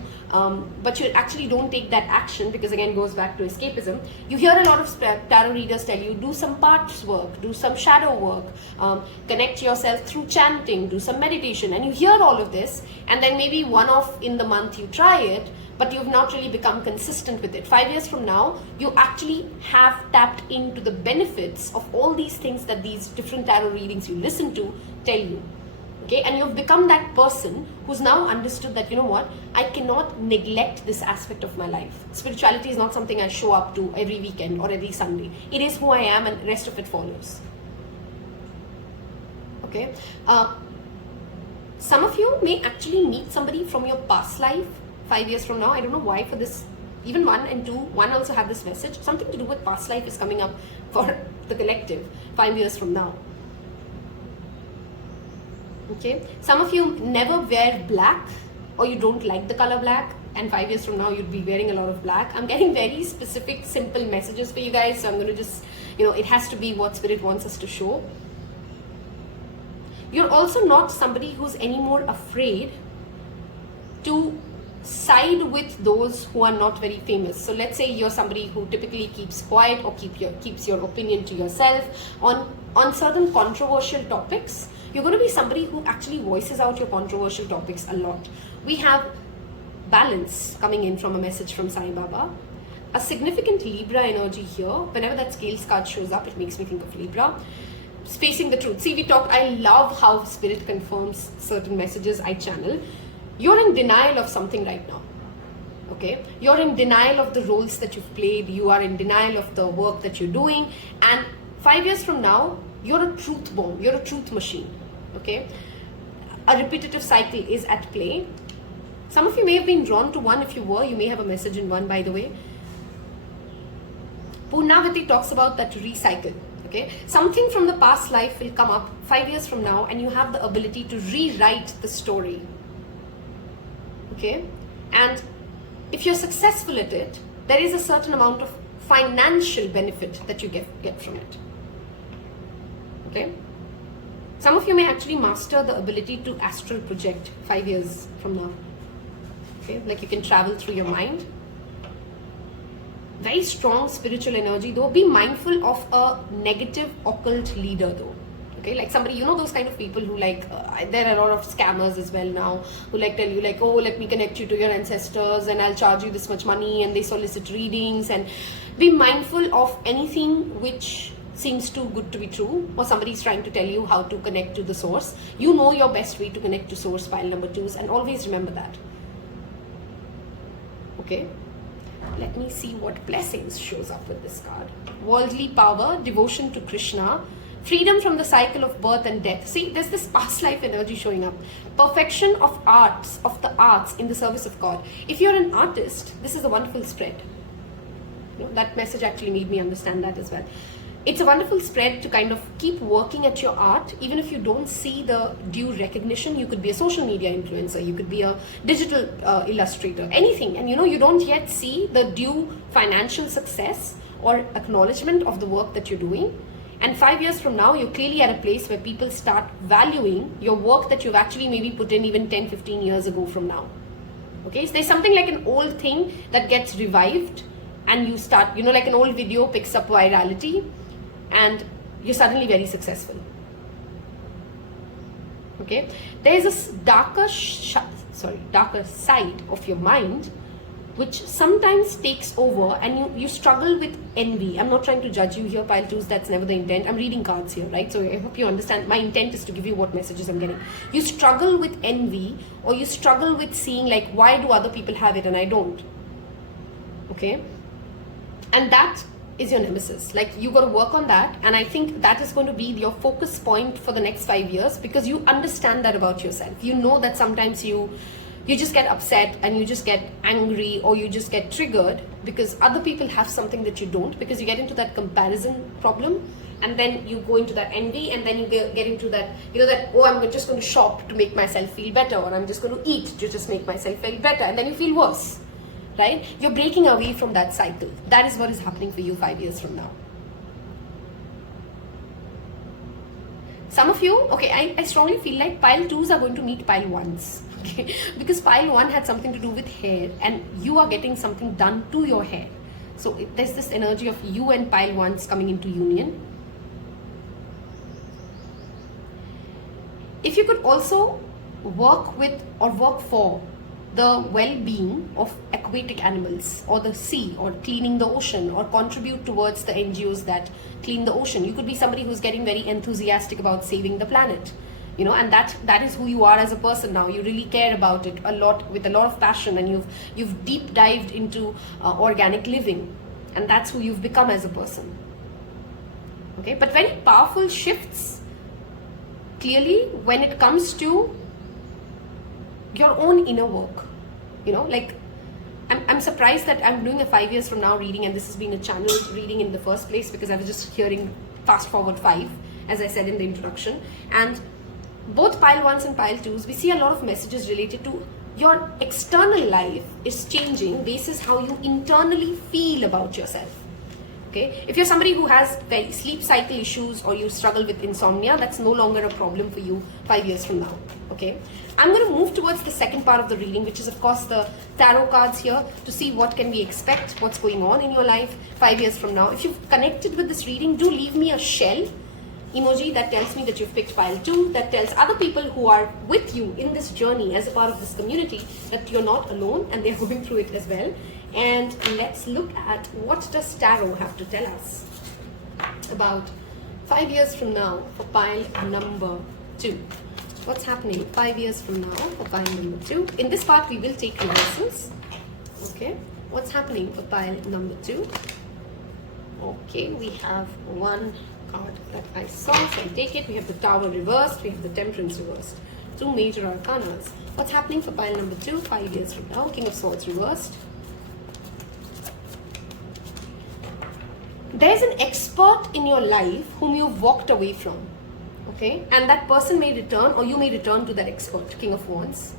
but you actually don't take that action, because again, it goes back to escapism. You hear a lot of tarot readers tell you, do some parts work, do some shadow work, connect yourself through chanting, do some meditation, and you hear all of this, and then maybe one off in the month you try it, but you've not really become consistent with it. 5 years from now, you actually have tapped into the benefits of all these things that these different tarot readings you listen to tell you. Okay, and you've become that person who's now understood that, you know what, I cannot neglect this aspect of my life. Spirituality is not something I show up to every weekend or every Sunday. It is who I am, and the rest of it follows. Okay, some of you may actually meet somebody from your past life 5 years from now. I don't know why for this, even 1 and 2, 1 also have this message. Something to do with past life is coming up for the collective 5 years from now. Okay, some of you never wear black, or you don't like the color black, and 5 years from now you'd be wearing a lot of black. I'm getting very specific, simple messages for you guys, so I'm going to just, you know, it has to be what spirit wants us to show. You're also not somebody who's any more afraid to side with those who are not very famous. So let's say you're somebody who typically keeps quiet, or keeps your opinion to yourself on certain controversial topics. You're going to be somebody who actually voices out your controversial topics a lot. We have balance coming in from a message from Sai Baba. A significant Libra energy here. Whenever that scales card shows up, it makes me think of Libra. Facing the truth. See, I love how spirit confirms certain messages I channel. You're in denial of something right now. Okay, you're in denial of the roles that you've played. You are in denial of the work that you're doing. And 5 years from now, you're a truth bomb. You're a truth machine. Okay, a repetitive cycle is at play. Some of you may have been drawn to 1. If you were, you may have a message in 1, by the way. Purnavati talks about that recycle. Okay, something from the past life will come up 5 years from now, and you have the ability to rewrite the story. Okay, and if you're successful at it, there is a certain amount of financial benefit that you get from it. Okay, some of you may actually master the ability to astral project 5 years from now. Okay, like you can travel through your mind. Very strong spiritual energy though. Be mindful of a negative occult leader though. Okay, like somebody, you know, those kind of people who like, there are a lot of scammers as well now, who like tell you like, oh, let me connect you to your ancestors and I'll charge you this much money, and they solicit readings. And be mindful of anything which seems too good to be true, or somebody's trying to tell you how to connect to the source. You know your best way to connect to source, pile number 2s, and always remember that. Okay, let me see what blessings shows up with this card. Worldly power, devotion to Krishna, freedom from the cycle of birth and death. See, there's this past life energy showing up. Perfection of arts, of the arts in the service of God. If you're an artist, this is a wonderful spread. You know, that message actually made me understand that as well. It's a wonderful spread to kind of keep working at your art, even if you don't see the due recognition. You could be a social media influencer, you could be a digital illustrator, anything, and you know, you don't yet see the due financial success or acknowledgement of the work that you're doing. And 5 years from now, you're clearly at a place where people start valuing your work that you've actually maybe put in even 10, 15 years ago from now. Okay, so there's something like an old thing that gets revived, and you start, you know, like an old video picks up virality, and you're suddenly very successful. Okay, there is a darker side of your mind which sometimes takes over, and you struggle with envy. I'm not trying to judge you here, pile 2s, that's never the intent. I'm reading cards here, right? So I hope you understand. My intent is to give you what messages I'm getting. You struggle with envy, or you struggle with seeing like, why do other people have it and I don't? Okay? And that is your nemesis. Like, you got to work on that, and I think that is going to be your focus point for the next 5 years, because you understand that about yourself. You know that sometimes you just get upset and you just get angry, or you just get triggered because other people have something that you don't, because you get into that comparison problem, and then you go into that envy, and then you get into that, that, oh, I'm just going to shop to make myself feel better, or I'm just going to eat to just make myself feel better, and then you feel worse, right? You're breaking away from that cycle. That is what is happening for you 5 years from now. Some of you, okay, I strongly feel like pile 2s are going to meet pile 1s. Okay? Because pile 1 had something to do with hair, and you are getting something done to your hair. So there's this energy of you and pile 1s coming into union. If you could also work with or work for the well-being of aquatic animals, or the sea, or cleaning the ocean, or contribute towards the NGOs that clean the ocean. You could be somebody who's getting very enthusiastic about saving the planet, and that is who you are as a person now. You really care about it a lot, with a lot of passion, and you've deep dived into organic living, and that's who you've become as a person. Okay, but very powerful shifts clearly when it comes to your own inner work. Like, I'm surprised that I'm doing a 5 years from now reading, and this has been a channeled reading in the first place, because I was just hearing fast forward 5, as I said in the introduction. And both pile 1s and pile 2s, we see a lot of messages related to your external life is changing basis how you internally feel about yourself. Okay, if you're somebody who has very sleep cycle issues, or you struggle with insomnia, that's no longer a problem for you 5 years from now. Okay, I'm going to move towards the second part of the reading, which is of course the tarot cards here, to see what can we expect, what's going on in your life 5 years from now. If you've connected with this reading, do leave me a shell emoji that tells me that you've picked pile 2, that tells other people who are with you in this journey as a part of this community that you're not alone, and they're going through it as well. And let's look at what does tarot have to tell us about 5 years from now for pile number 2. What's happening 5 years from now for pile number 2? In this part, we will take reversals. Okay, what's happening for pile number 2? Okay, we have one card that I saw, so I take it. We have the Tower reversed, we have the Temperance reversed. 2 major arcanas. What's happening for pile number 2 5 years from now? King of Swords reversed. There's an expert in your life whom you've walked away from. Okay, and that person may return, or you may return to that expert. King of Wands.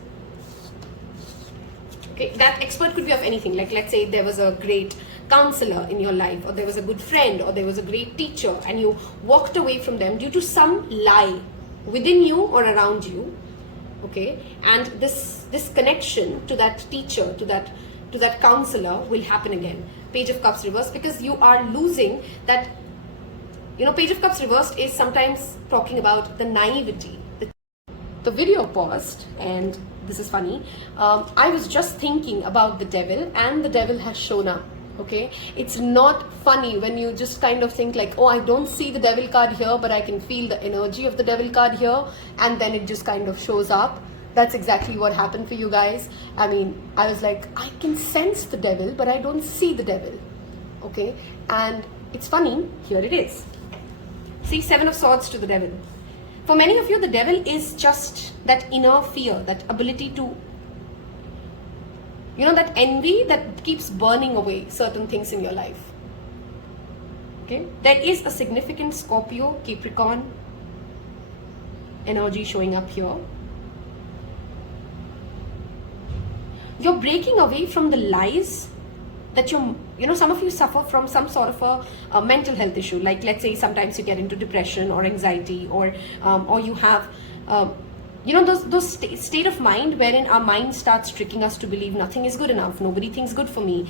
Okay, that expert could be of anything. Like, let's say there was a great counselor in your life, or there was a good friend, or there was a great teacher, and you walked away from them due to some lie within you or around you. Okay, and this connection to that teacher, to that counselor will happen again. Page of Cups reversed, because you are losing that. Page of Cups reversed is sometimes talking about the naivety. The video paused, and this is funny. I was just thinking about the devil, and the devil has shown up. Okay, it's not funny when you just kind of think like, oh, I don't see the devil card here, but I can feel the energy of the devil card here, and then it just kind of shows up. That's exactly what happened for you guys. I mean, I was like, I can sense the devil, but I don't see the devil. Okay, and it's funny, here it is. See, 7 of Swords to the devil. For many of you, the devil is just that inner fear, that ability to, that envy that keeps burning away certain things in your life. Okay, there is a significant Scorpio, Capricorn energy showing up here. You're breaking away from the lies that some of you suffer from some sort of a mental health issue. Like, let's say sometimes you get into depression or anxiety, or you have those state of mind wherein our mind starts tricking us to believe nothing is good enough, nobody thinks good for me,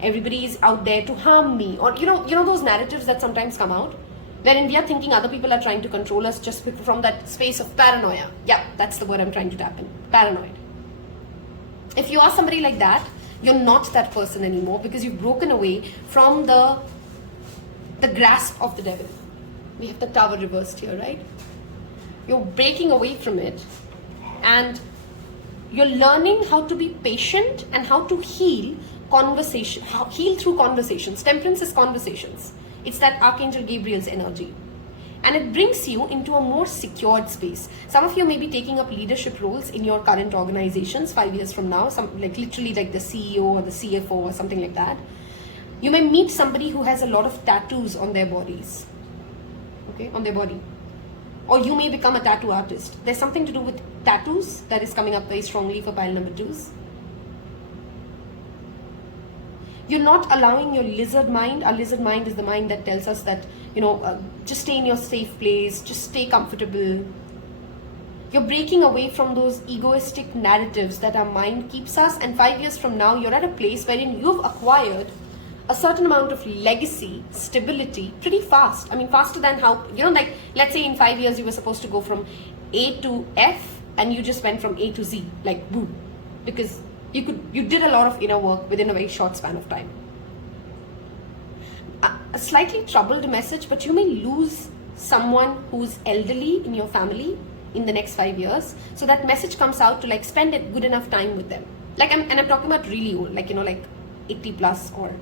everybody is out there to harm me, or those narratives that sometimes come out wherein we are thinking other people are trying to control us just from that space of paranoia. Yeah, that's the word I'm trying to tap in. Paranoid. If you are somebody like that, You're not that person anymore because you've broken away from the grasp of the devil. We have the tower reversed here, right? You're breaking away from it, and you're learning how to be patient and how to heal heal through conversations. Temperance is conversations. It's that Archangel Gabriel's energy. And it brings you into a more secured space. Some of you may be taking up leadership roles in your current organizations 5 years from now, literally like the CEO or the CFO or something like that. You may meet somebody who has a lot of tattoos on their bodies, okay, on their body. Or you may become a tattoo artist. There's something to do with tattoos that is coming up very strongly for pile number 2s. You're not allowing your lizard mind. Our lizard mind is the mind that tells us that, just stay in your safe place, just stay comfortable. You're breaking away from those egoistic narratives that our mind keeps us, and 5 years from now, you're at a place wherein you've acquired a certain amount of legacy, stability, pretty fast. I mean, faster than how, let's say in 5 years you were supposed to go from A to F, and you just went from A to Z, like boom, because you did a lot of inner work within a very short span of time. A slightly troubled message, but you may lose someone who's elderly in your family in the next 5 years. So that message comes out to spend a good enough time with them. I'm talking about really old, 80 plus or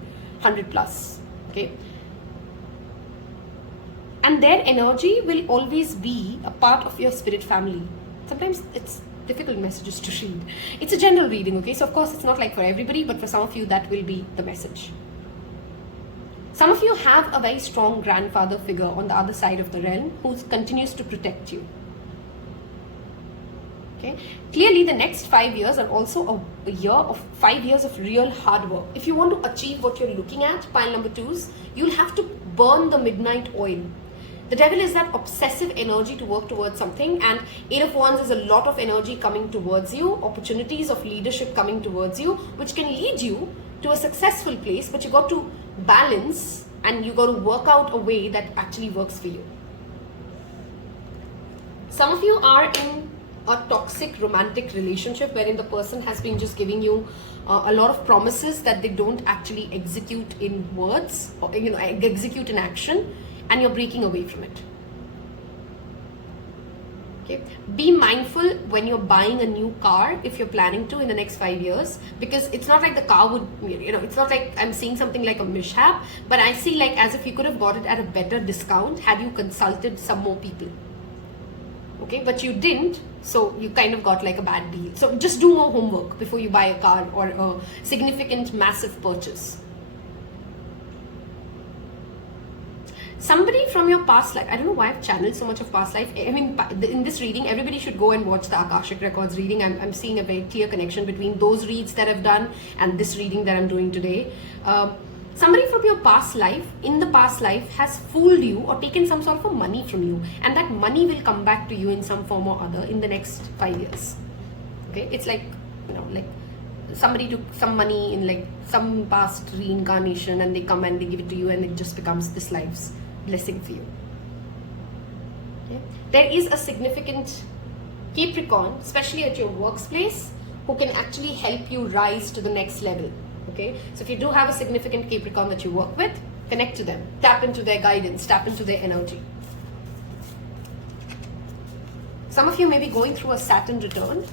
100 plus, okay? And their energy will always be a part of your spirit family. Sometimes it's difficult messages to read. It's a general reading, okay? So of course it's not for everybody, but for some of you that will be the message. Some of you have a very strong grandfather figure on the other side of the realm who continues to protect you. Okay? Clearly the next 5 years are also a year of 5 years of real hard work. If you want to achieve what you're looking at, pile number 2s, you'll have to burn the midnight oil. The devil is that obsessive energy to work towards something, and 8 of Wands is a lot of energy coming towards you, opportunities of leadership coming towards you, which can lead you to a successful place, but you got to balance and you got to work out a way that actually works for you. Some of you are in a toxic romantic relationship wherein the person has been just giving you a lot of promises that they don't actually execute in words or execute in action, and you're breaking away from it. Okay, be mindful when you're buying a new car if you're planning to in the next 5 years, because it's not like the car would, it's not like I'm seeing something like a mishap, but I see as if you could have bought it at a better discount had you consulted some more people. Okay, but you didn't, so you kind of got a bad deal. So just do more homework before you buy a car or a significant massive purchase. Somebody from your past life, I don't know why I've channeled so much of past life. I mean, in this reading, everybody should go and watch the Akashic Records reading. I'm seeing a very clear connection between those reads that I've done and this reading that I'm doing today. Somebody from your past life, in the past life, has fooled you or taken some sort of money from you, and that money will come back to you in some form or other in the next 5 years. Okay, it's somebody took some money in some past reincarnation, and they come and they give it to you, and it just becomes this life's blessing for you. Okay? There is a significant Capricorn, especially at your workplace, who can actually help you rise to the next level. Okay, so if you do have a significant Capricorn that you work with, connect to them, tap into their guidance, tap into their energy. Some of you may be going through a Saturn return,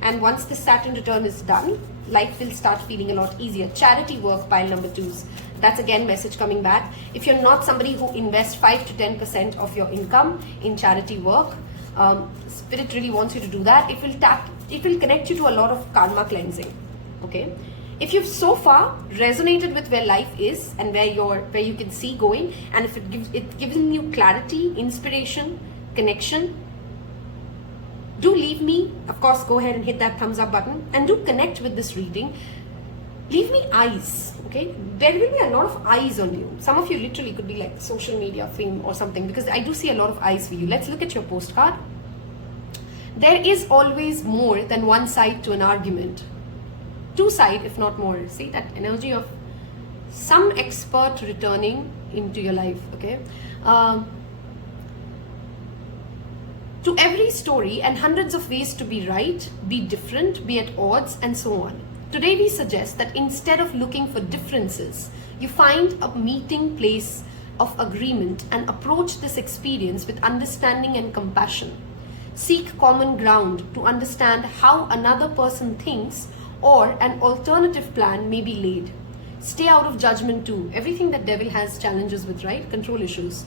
and once this Saturn return is done, life will start feeling a lot easier. Charity work, pile number 2s. That's again message coming back. If you're not somebody who invests 5 to 10% of your income in charity work, Spirit really wants you to do that. It will connect you to a lot of karma cleansing. Okay. If you've so far resonated with where life is and where you can see going, and if it gives you clarity, inspiration, connection, do leave me, of course, go ahead and hit that thumbs up button, and do connect with this reading. Leave me eyes, okay? There will be a lot of eyes on you. Some of you literally could be social media fame or something, because I do see a lot of eyes for you. Let's look at your postcard. There is always more than one side to an argument. Two sides, if not more. See that energy of some expert returning into your life, okay? To every story and hundreds of ways to be right, be different, be at odds, and so on. Today we suggest that instead of looking for differences, you find a meeting place of agreement and approach this experience with understanding and compassion. Seek common ground to understand how another person thinks or an alternative plan may be laid. Stay out of judgment too. Everything that devil has challenges with, right? Control issues.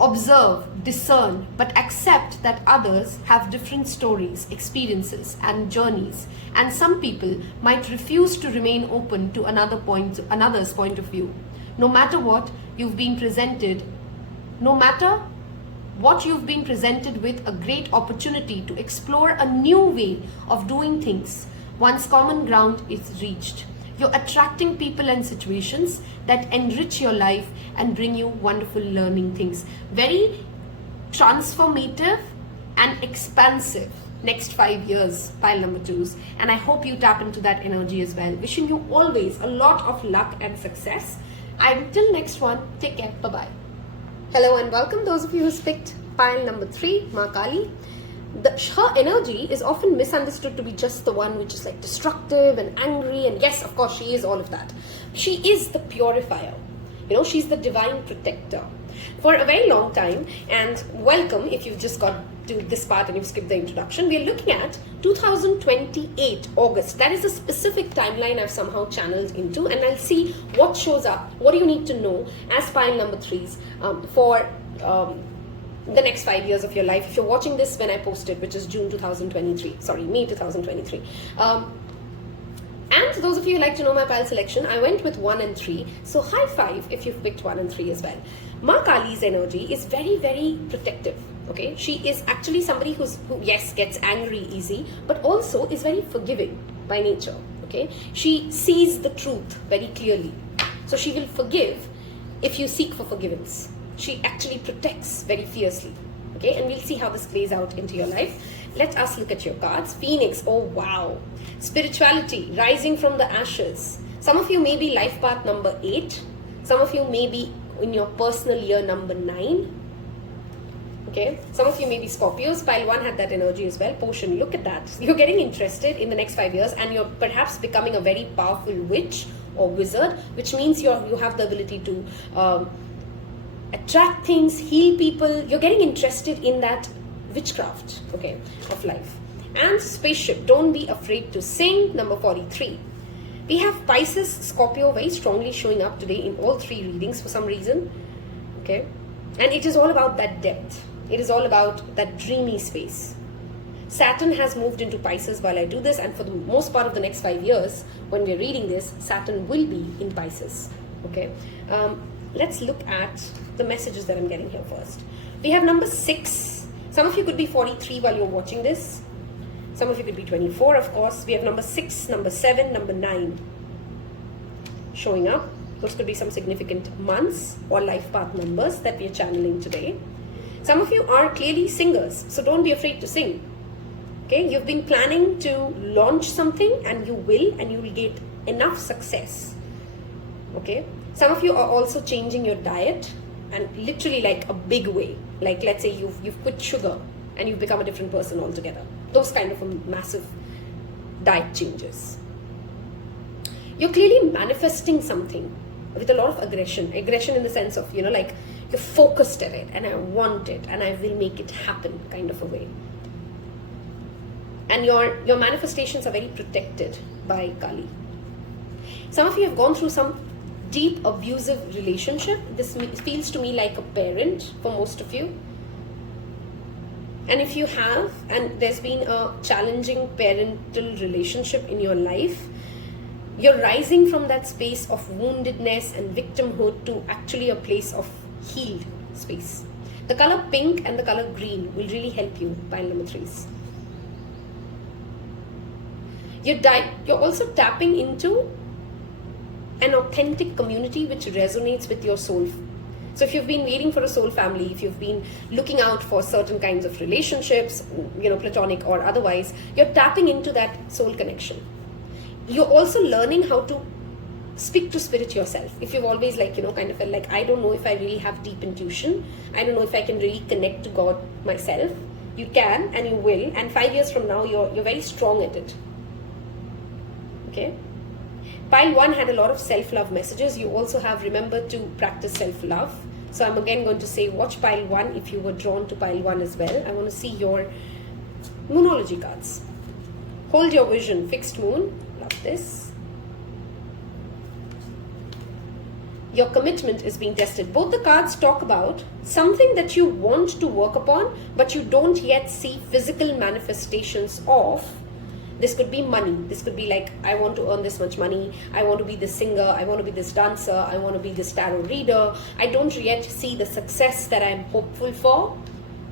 Observe, discern, but accept that others have different stories, experiences, and journeys, and some people might refuse to remain open to another's point of view. No matter what you've been presented with a great opportunity to explore a new way of doing things once common ground is reached. You're attracting people and situations that enrich your life and bring you wonderful learning things. Very transformative and expansive next 5 years, pile number 2s. And I hope you tap into that energy as well. Wishing you always a lot of luck and success. Until next one, take care. Bye-bye. Hello and welcome those of you who picked pile number 3, Ma Kali. Her energy is often misunderstood to be just the one which is like destructive and angry, and yes, of course, she is all of that. She is the purifier. You know, she's the divine protector. For a very long time, and welcome if you've just got to this part and you've skipped the introduction, we're looking at 2028 August. That is a specific timeline I've somehow channeled into, and I'll see what shows up. What do you need to know as pile number 3s for the next 5 years of your life? If you're watching this when I posted, which is May 2023. And those of you who like to know my pile selection, I went with 1 and 3. So high five if you've picked 1 and 3 as well. Ma Kali's energy is very, very protective. Okay, she is actually somebody who yes, gets angry easy, but also is very forgiving by nature. Okay, she sees the truth very clearly. So she will forgive if you seek for forgiveness. She actually protects very fiercely. Okay, and we'll see how this plays out into your life. Let us look at your cards. Phoenix, oh wow. Spirituality, rising from the ashes. Some of you may be life path number 8. Some of you may be in your personal year number 9. Okay, some of you may be Scorpios. Pile 1 had that energy as well. Potion, look at that. You're getting interested in the next 5 years, and you're perhaps becoming a very powerful witch or wizard, which means you have the ability to attract things, heal people. You're getting interested in that witchcraft, okay, of life. And spaceship, don't be afraid to sing, number 43. We have Pisces, Scorpio very strongly showing up today in all 3 readings for some reason, okay. And it is all about that depth. It is all about that dreamy space. Saturn has moved into Pisces while I do this, and for the most part of the next 5 years, when we're reading this, Saturn will be in Pisces, okay. Let's look at the messages that I'm getting here first. We have number 6. Some of you could be 43 while you're watching this. Some of you could be 24, of course. We have number 6, number 7, number 9 showing up. Those could be some significant months or life path numbers that we are channeling today. Some of you are clearly singers, so don't be afraid to sing. Okay, you've been planning to launch something, and you will get enough success. Okay. Some of you are also changing your diet, and literally like a big way. Like let's say you've quit sugar and you've become a different person altogether. Those kind of massive diet changes. You're clearly manifesting something with a lot of aggression. Aggression in the sense of, like you're focused at it, and I want it and I will make it happen kind of a way. And your manifestations are very protected by Kali. Some of you have gone through some deep abusive relationship. This feels to me like a parent for most of you. And if you have, and there's been a challenging parental relationship in your life, you're rising from that space of woundedness and victimhood to actually a place of healed space. The color pink and the color green will really help you, pile number 3s. You're also tapping into an authentic community which resonates with your soul. So if you've been waiting for a soul family, if you've been looking out for certain kinds of relationships, platonic or otherwise, you're tapping into that soul connection. You're also learning how to speak to spirit yourself. If you've always kind of felt like, I don't know if I really have deep intuition, I don't know if I can really connect to God myself, you can and you will, and 5 years from now, you're very strong at it. Okay. Pile 1 had a lot of self-love messages. You also have, remember to practice self-love. So I'm again going to say watch pile 1 if you were drawn to pile 1 as well. I want to see your Moonology cards. Hold your vision, fixed moon. Love this. Your commitment is being tested. Both the cards talk about something that you want to work upon, but you don't yet see physical manifestations of. This could be money. This could be like, I want to earn this much money. I want to be this singer. I want to be this dancer. I want to be this tarot reader. I don't yet see the success that I'm hopeful for.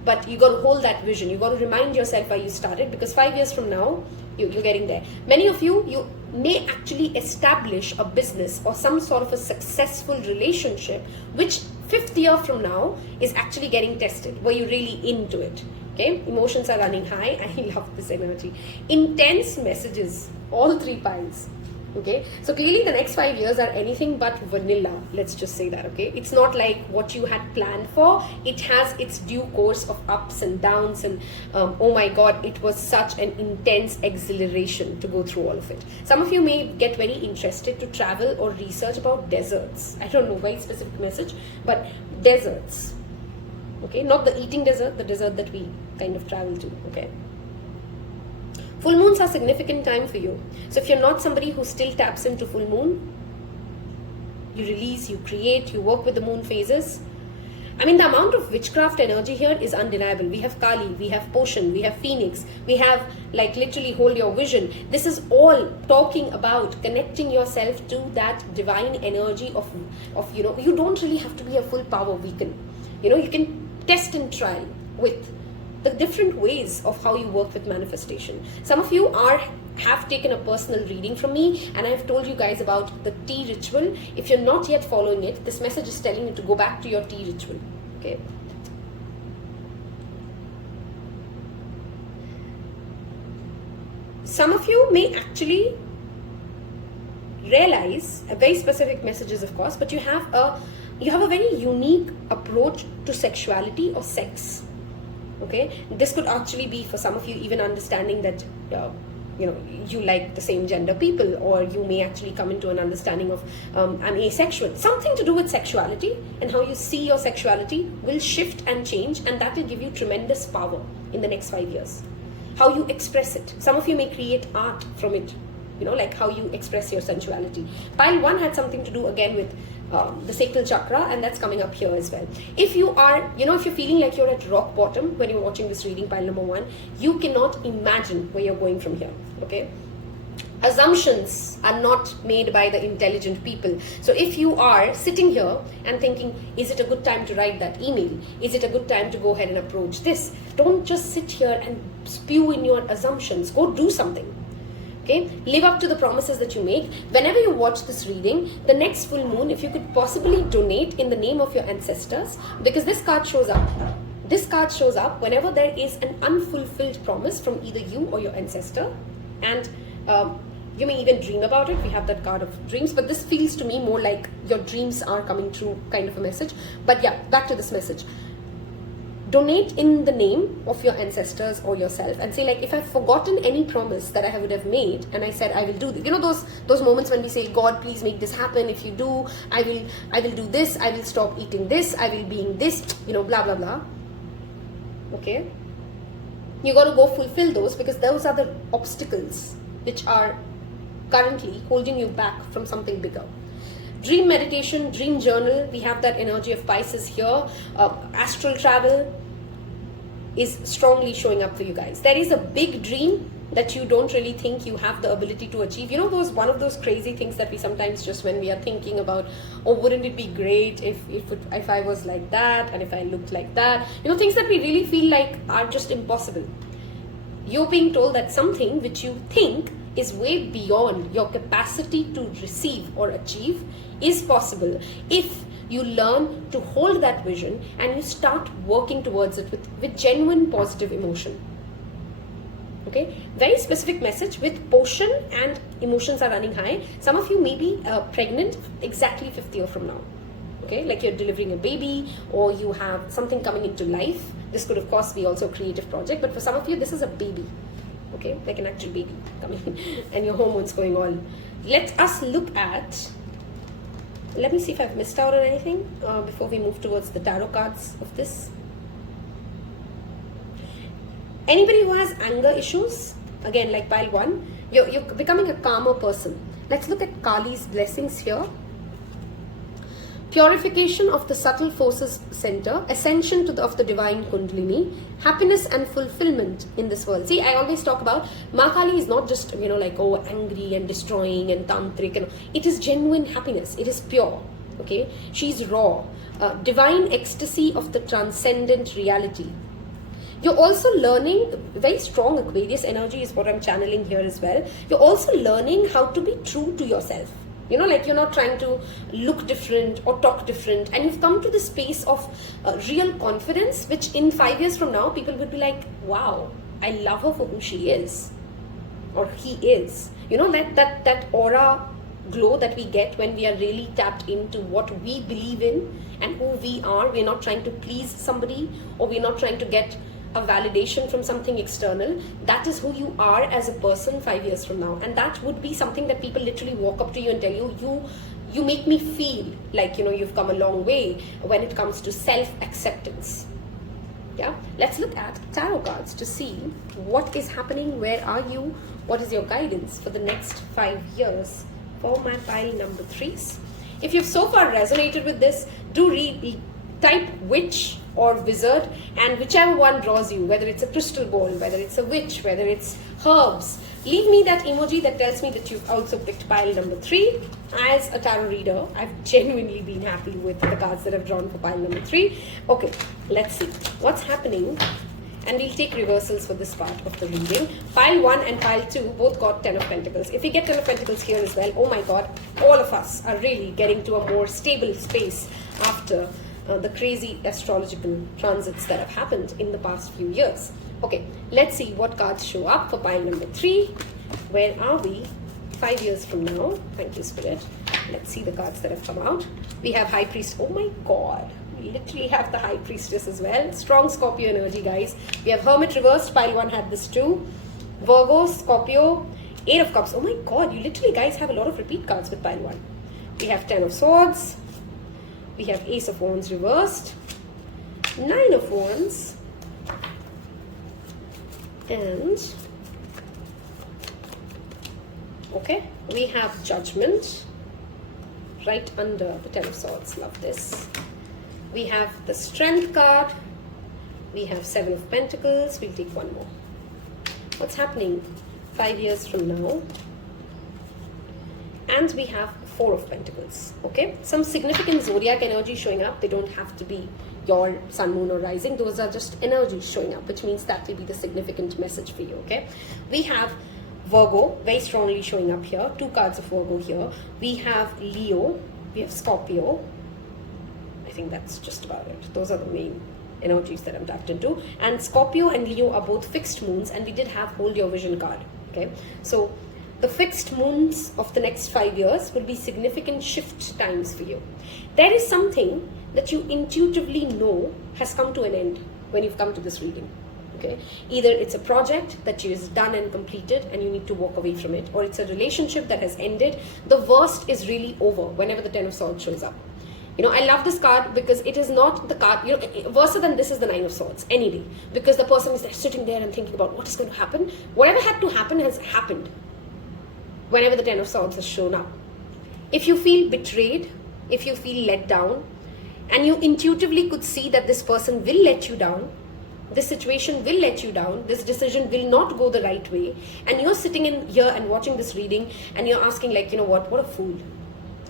But you got to hold that vision. You got to remind yourself why you started, because 5 years from now, you're getting there. Many of you may actually establish a business or some sort of a successful relationship, which 5th year from now is actually getting tested. Were you really into it? Okay, emotions are running high. I love this energy. Intense messages, all 3 piles. Okay, so clearly the next 5 years are anything but vanilla. Let's just say that. Okay, it's not like what you had planned for. It has its due course of ups and downs, and oh my god, it was such an intense exhilaration to go through all of it. Some of you may get very interested to travel or research about deserts. I don't know, very specific message, but deserts. Okay, not the eating desert, the desert that we kind of travel to. Okay. Full moons are significant time for you. So if you're not somebody who still taps into full moon, you release, you create, you work with the moon phases. I mean, the amount of witchcraft energy here is undeniable. We have Kali, we have Potion, we have Phoenix, we have like literally hold your vision. This is all talking about connecting yourself to that divine energy of you don't really have to be a full power beacon. You can test and try with the different ways of how you work with manifestation. Some of you have taken a personal reading from me, and I've told you guys about the tea ritual. If you're not yet following it, this message is telling you to go back to your tea ritual. Okay. Some of you may actually realize very specific messages, of course, but you have a very unique approach to sexuality or sex. Okay, this could actually be for some of you even understanding that you like the same gender people, or you may actually come into an understanding of I'm asexual. Something to do with sexuality and how you see your sexuality will shift and change, and that will give you tremendous power in the next 5 years. How you express it. Some of you may create art from it, like how you express your sensuality. Pile 1 had something to do again with the sacral chakra, and that's coming up here as well. If you are, if you're feeling like you're at rock bottom when you're watching this reading, pile number 1, you cannot imagine where you're going from here. Okay. Assumptions are not made by the intelligent people. So if you are sitting here and thinking, is it a good time to write that email? Is it a good time to go ahead and approach this? Don't just sit here and spew in your assumptions. Go do something. Okay? Live up to the promises that you make. Whenever you watch this reading, the next full moon, if you could possibly donate in the name of your ancestors, because this card shows up. This card shows up whenever there is an unfulfilled promise from either you or your ancestor, and you may even dream about it. We have that card of dreams, but this feels to me more like your dreams are coming true kind of a message. But yeah, back to this message. Donate in the name of your ancestors or yourself, and say, like, if I've forgotten any promise that I would have made, and I said I will do this. Those moments when we say, God, please make this happen. If you do, I will do this. I will stop eating this. I will being this. Blah blah blah. Okay. You got to go fulfill those, because those are the obstacles which are currently holding you back from something bigger. Dream meditation, dream journal, we have that energy of Pisces here. Astral travel is strongly showing up for you guys. There is a big dream that you don't really think you have the ability to achieve. One of those crazy things that we sometimes just, when we are thinking about, oh, wouldn't it be great if I was like that, and if I looked like that, things that we really feel like are just impossible. You're being told that something which you think is way beyond your capacity to receive or achieve is possible if you learn to hold that vision and you start working towards it with genuine positive emotion. Okay, very specific message with Potion and emotions are running high. Some of you may be pregnant exactly 5th year from now. Okay, like you're delivering a baby, or you have something coming into life. This could of course be also a creative project, but for some of you this is a baby. okay, like an actual baby coming and your hormones going all. Let us look at, let me see if I've missed out on anything before we move towards the tarot cards of this. Anybody who has anger issues, again, like pile 1, you're becoming a calmer person. Let's look at Kali's blessings here. Purification of the subtle forces center, ascension of the divine kundalini, happiness and fulfillment in this world. See, I always talk about Ma Kali is not just, like, oh, angry and destroying and tantric. And it is genuine happiness. It is pure. Okay, she's raw. Divine ecstasy of the transcendent reality. You're also learning, very strong Aquarius energy is what I'm channeling here as well. You're also learning how to be true to yourself. Like you're not trying to look different or talk different. And you've come to the space of real confidence, which in 5 years from now, people will be like, wow, I love her for who she is. Or he is. That aura glow that we get when we are really tapped into what we believe in and who we are. We're not trying to please somebody, or we're not trying to get a validation from something external. That is who you are as a person 5 years from now. And that would be something that people literally walk up to you and tell you, you make me feel like, you've come a long way when it comes to self-acceptance. Yeah, let's look at tarot cards to see what is happening, where are you, what is your guidance for the next 5 years for my pile number 3s. If you've so far resonated with this, do type witch or wizard, and whichever one draws you, whether it's a crystal ball, whether it's a witch, whether it's herbs, leave me that emoji that tells me that you've also picked pile number 3. As a tarot reader, I've genuinely been happy with the cards that I've drawn for pile number 3. Okay, let's see what's happening, and we'll take reversals for this part of the reading. Pile 1 and pile 2 both got 10 of Pentacles. If we get 10 of Pentacles here as well, oh my god, all of us are really getting to a more stable space after the crazy astrological transits that have happened in the past few years. Okay, let's see what cards show up for pile number 3. Where are we 5 years from now? Thank you, Spirit. Let's see the cards that have come out. We have High Priest. Oh my god, we literally have the High Priestess as well. Strong Scorpio energy, guys. We have Hermit reversed. Pile 1 had this too. Virgo, Scorpio, 8 of Cups. Oh my god, you literally, guys, have a lot of repeat cards with pile 1. We have 10 of Swords. We have Ace of Wands reversed, 9 of Wands, and okay, we have Judgment right under the 10 of Swords. Love this. We have the Strength card. We have 7 of Pentacles. We'll take one more. What's happening 5 years from now? And we have 4 of Pentacles. Okay, some significant zodiac energy showing up. They don't have to be your sun, moon, or rising. Those are just energies showing up, which means that will be the significant message for you. Okay, we have Virgo very strongly showing up here. 2 cards of Virgo here. We have Leo. We have Scorpio. I think that's just about it. Those are the main energies that I'm tapped into. And Scorpio and Leo are both fixed moons, and we did have Hold Your Vision card. Okay, so the fixed moons of the next 5 years will be significant shift times for you. There is something that you intuitively know has come to an end when you've come to this reading. Okay, either it's a project that is done and completed and you need to walk away from it, or it's a relationship that has ended. The worst is really over whenever the 10 of Swords shows up. I love this card because it is not the card, worse than this is the 9 of Swords any day, because the person is there sitting there and thinking about what is going to happen. Whatever had to happen has happened whenever the 10 of Swords has shown up. If you feel betrayed, if you feel let down, and you intuitively could see that this person will let you down, this situation will let you down, this decision will not go the right way, and you're sitting in here and watching this reading and you're asking like, what a fool.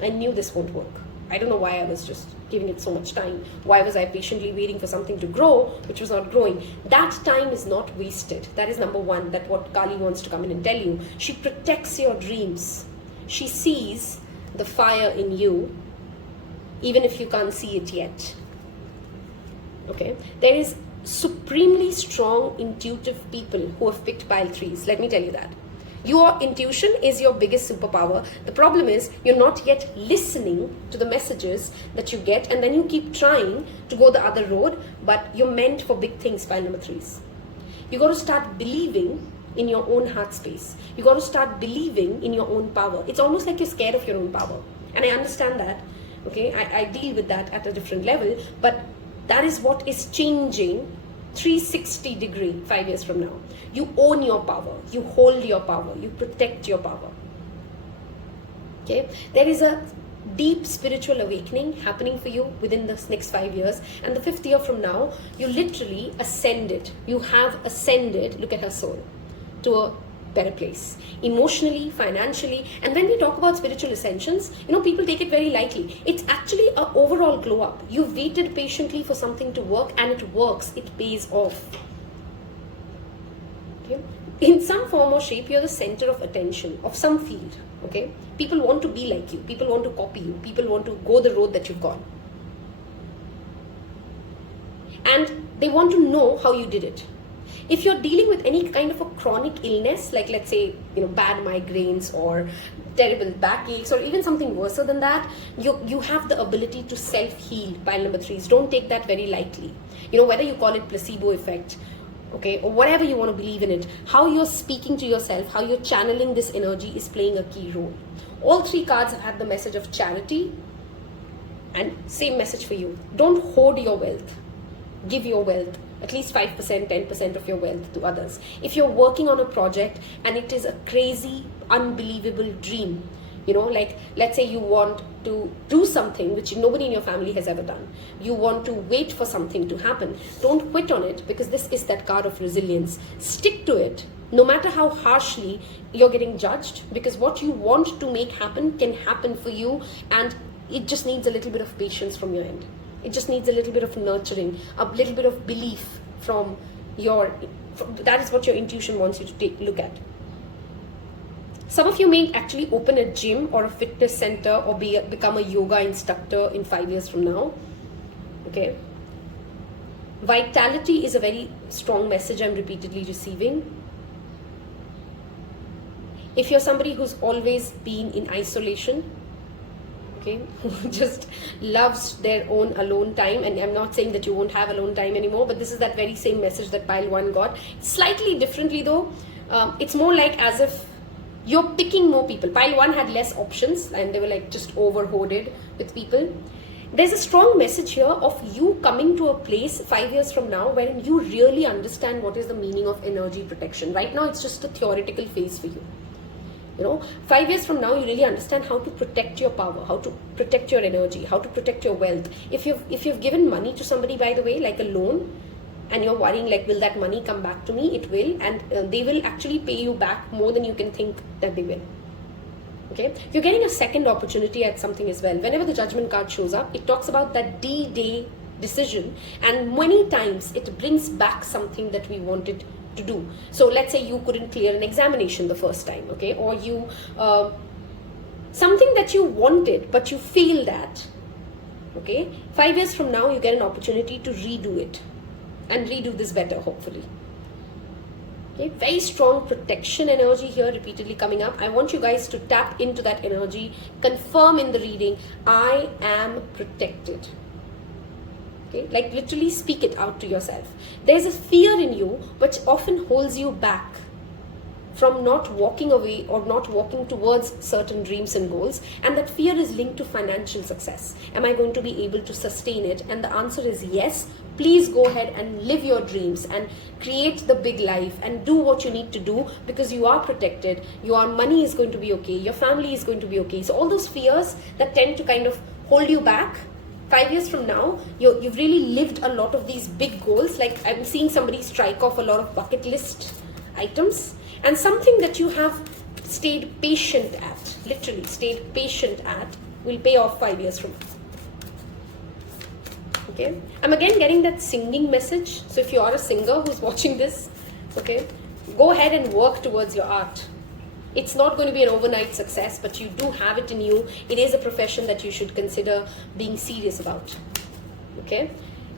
I knew this won't work. I don't know why I was just giving it so much time. Why was I patiently waiting for something to grow, which was not growing? That time is not wasted. That is number one, that what Kali wants to come in and tell you. She protects your dreams. She sees the fire in you, even if you can't see it yet. Okay? There is supremely strong, intuitive people who have picked pile 3s. Let me tell you that. Your intuition is your biggest superpower. The problem is you're not yet listening to the messages that you get, and then you keep trying to go the other road, but you're meant for big things, pile number 3s. You got to start believing in your own heart space. You got to start believing in your own power. It's almost like you're scared of your own power. And I understand that. Okay, I deal with that at a different level, but that is what is changing 360 degree 5 years from now. You own your power, you hold your power, you protect your power. Okay, there is a deep spiritual awakening happening for you within the next 5 years, and the 5th year from now, you literally ascended. You have ascended, look at her soul, to a better place, emotionally, financially. And when we talk about spiritual ascensions, people take it very lightly. It's actually an overall glow up. You've waited patiently for something to work, and it works. It pays off. Okay? In some form or shape, you're the center of attention of some field. Okay? People want to be like you. People want to copy you. People want to go the road that you've gone. And they want to know how you did it. If you're dealing with any kind of a chronic illness, like let's say, bad migraines or terrible backaches or even something worse than that, you have the ability to self-heal. Pile number 3 is don't take that very lightly. Whether you call it placebo effect, okay, or whatever you want to believe in it, how you're speaking to yourself, how you're channeling this energy is playing a key role. All 3 cards have the message of charity, and same message for you. Don't hoard your wealth. Give your wealth. At least 5%, 10% of your wealth to others. If you're working on a project and it is a crazy, unbelievable dream, like let's say you want to do something which nobody in your family has ever done. You want to wait for something to happen. Don't quit on it, because this is that card of resilience. Stick to it, no matter how harshly you're getting judged, because what you want to make happen can happen for you, and it just needs a little bit of patience from your end. It just needs a little bit of nurturing, a little bit of belief from that is what your intuition wants you to look at. Some of you may actually open a gym or a fitness center or become a yoga instructor in 5 years from now. Okay. Vitality is a very strong message I'm repeatedly receiving. If you're somebody who's always been in isolation, okay, who just loves their own alone time, and I'm not saying that you won't have alone time anymore, but this is that very same message that pile 1 got. Slightly differently though, it's more like as if you're picking more people. Pile 1 had less options and they were like just over-hoarded with people. There's a strong message here of you coming to a place 5 years from now wherein you really understand what is the meaning of energy protection. Right now it's just a theoretical phase for you. 5 years from now, you really understand how to protect your power, how to protect your energy, how to protect your wealth. If you've given money to somebody, by the way, like a loan, and you're worrying like, will that money come back to me? It will, and they will actually pay you back more than you can think that they will. Okay, you're getting a second opportunity at something as well. Whenever the judgment card shows up, it talks about that D-Day decision, and many times it brings back something that we wanted to do. So let's say you couldn't clear an examination the first time, okay, or you something that you wanted but you failed at, okay, 5 years from now you get an opportunity to redo it and redo this better, hopefully. Okay, very strong protection energy here repeatedly coming up. I want you guys to tap into that energy, confirm in the reading, I am protected. Okay, like literally speak it out to yourself. There's a fear in you which often holds you back from not walking away or not walking towards certain dreams and goals, and that fear is linked to financial success. Am I going to be able to sustain it? And the answer is yes. Please go ahead and live your dreams and create the big life and do what you need to do, because you are protected. Your money is going to be okay. Your family is going to be okay. So all those fears that tend to kind of hold you back, 5 years from now, you've really lived a lot of these big goals. Like I'm seeing somebody strike off a lot of bucket list items, and something that you have stayed patient at, literally stayed patient at, will pay off 5 years from now. Okay, I'm again getting that singing message. So if you are a singer who's watching this, okay, go ahead and work towards your art. It's not going to be an overnight success, but you do have it in you. It is a profession that you should consider being serious about. Okay,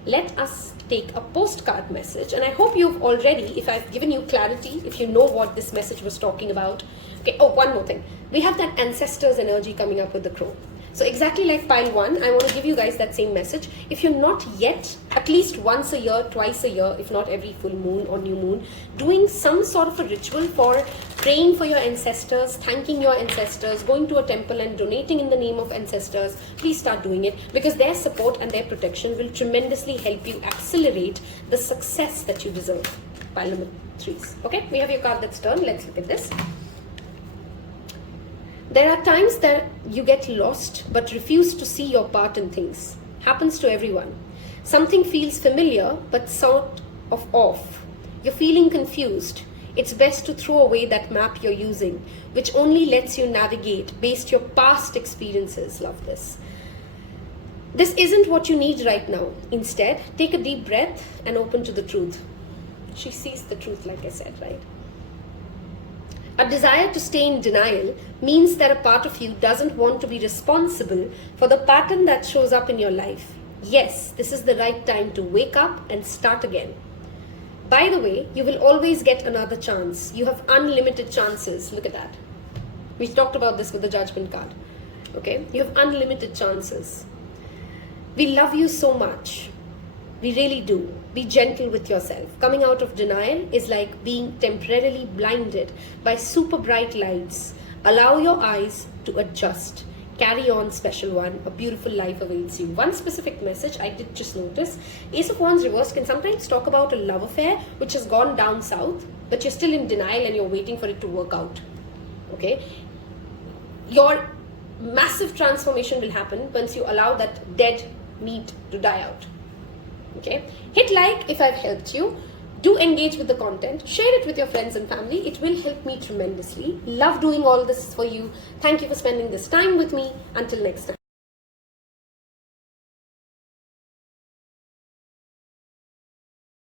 let us take a postcard message, and I hope you've already, if I've given you clarity, if you know what this message was talking about. Okay, oh, one more thing. We have that ancestors energy coming up with the crow. So exactly like pile 1, I want to give you guys that same message. If you're not yet, at least once a year, twice a year, if not every full moon or new moon, doing some sort of a ritual for praying for your ancestors, thanking your ancestors, going to a temple and donating in the name of ancestors, please start doing it, because their support and their protection will tremendously help you accelerate the success that you deserve. Pile number 3s. Okay, we have your card that's turned. Let's look at this. There are times that you get lost but refuse to see your part in things. Happens to everyone. Something feels familiar but sort of off. You're feeling confused. It's best to throw away that map you're using, which only lets you navigate based your past experiences. Love this. This isn't what you need right now. Instead, take a deep breath and open to the truth. She sees the truth, like I said, right? A desire to stay in denial means that a part of you doesn't want to be responsible for the pattern that shows up in your life. Yes, this is the right time to wake up and start again. By the way, you will always get another chance. You have unlimited chances. Look at that. We talked about this with the judgment card. Okay? You have unlimited chances. We love you so much. We really do. Be gentle with yourself. Coming out of denial is like being temporarily blinded by super bright lights. Allow your eyes to adjust. Carry on, special one. A beautiful life awaits you. One specific message I did just notice. Ace of Wands reversed can sometimes talk about a love affair which has gone down south, but you're still in denial and you're waiting for it to work out. Okay? Your massive transformation will happen once you allow that dead meat to die out. Okay, hit like if I've helped you. Do engage with the content. Share it with your friends and family. It will help me tremendously. Love doing all this for you. Thank you for spending this time with me. Until next time.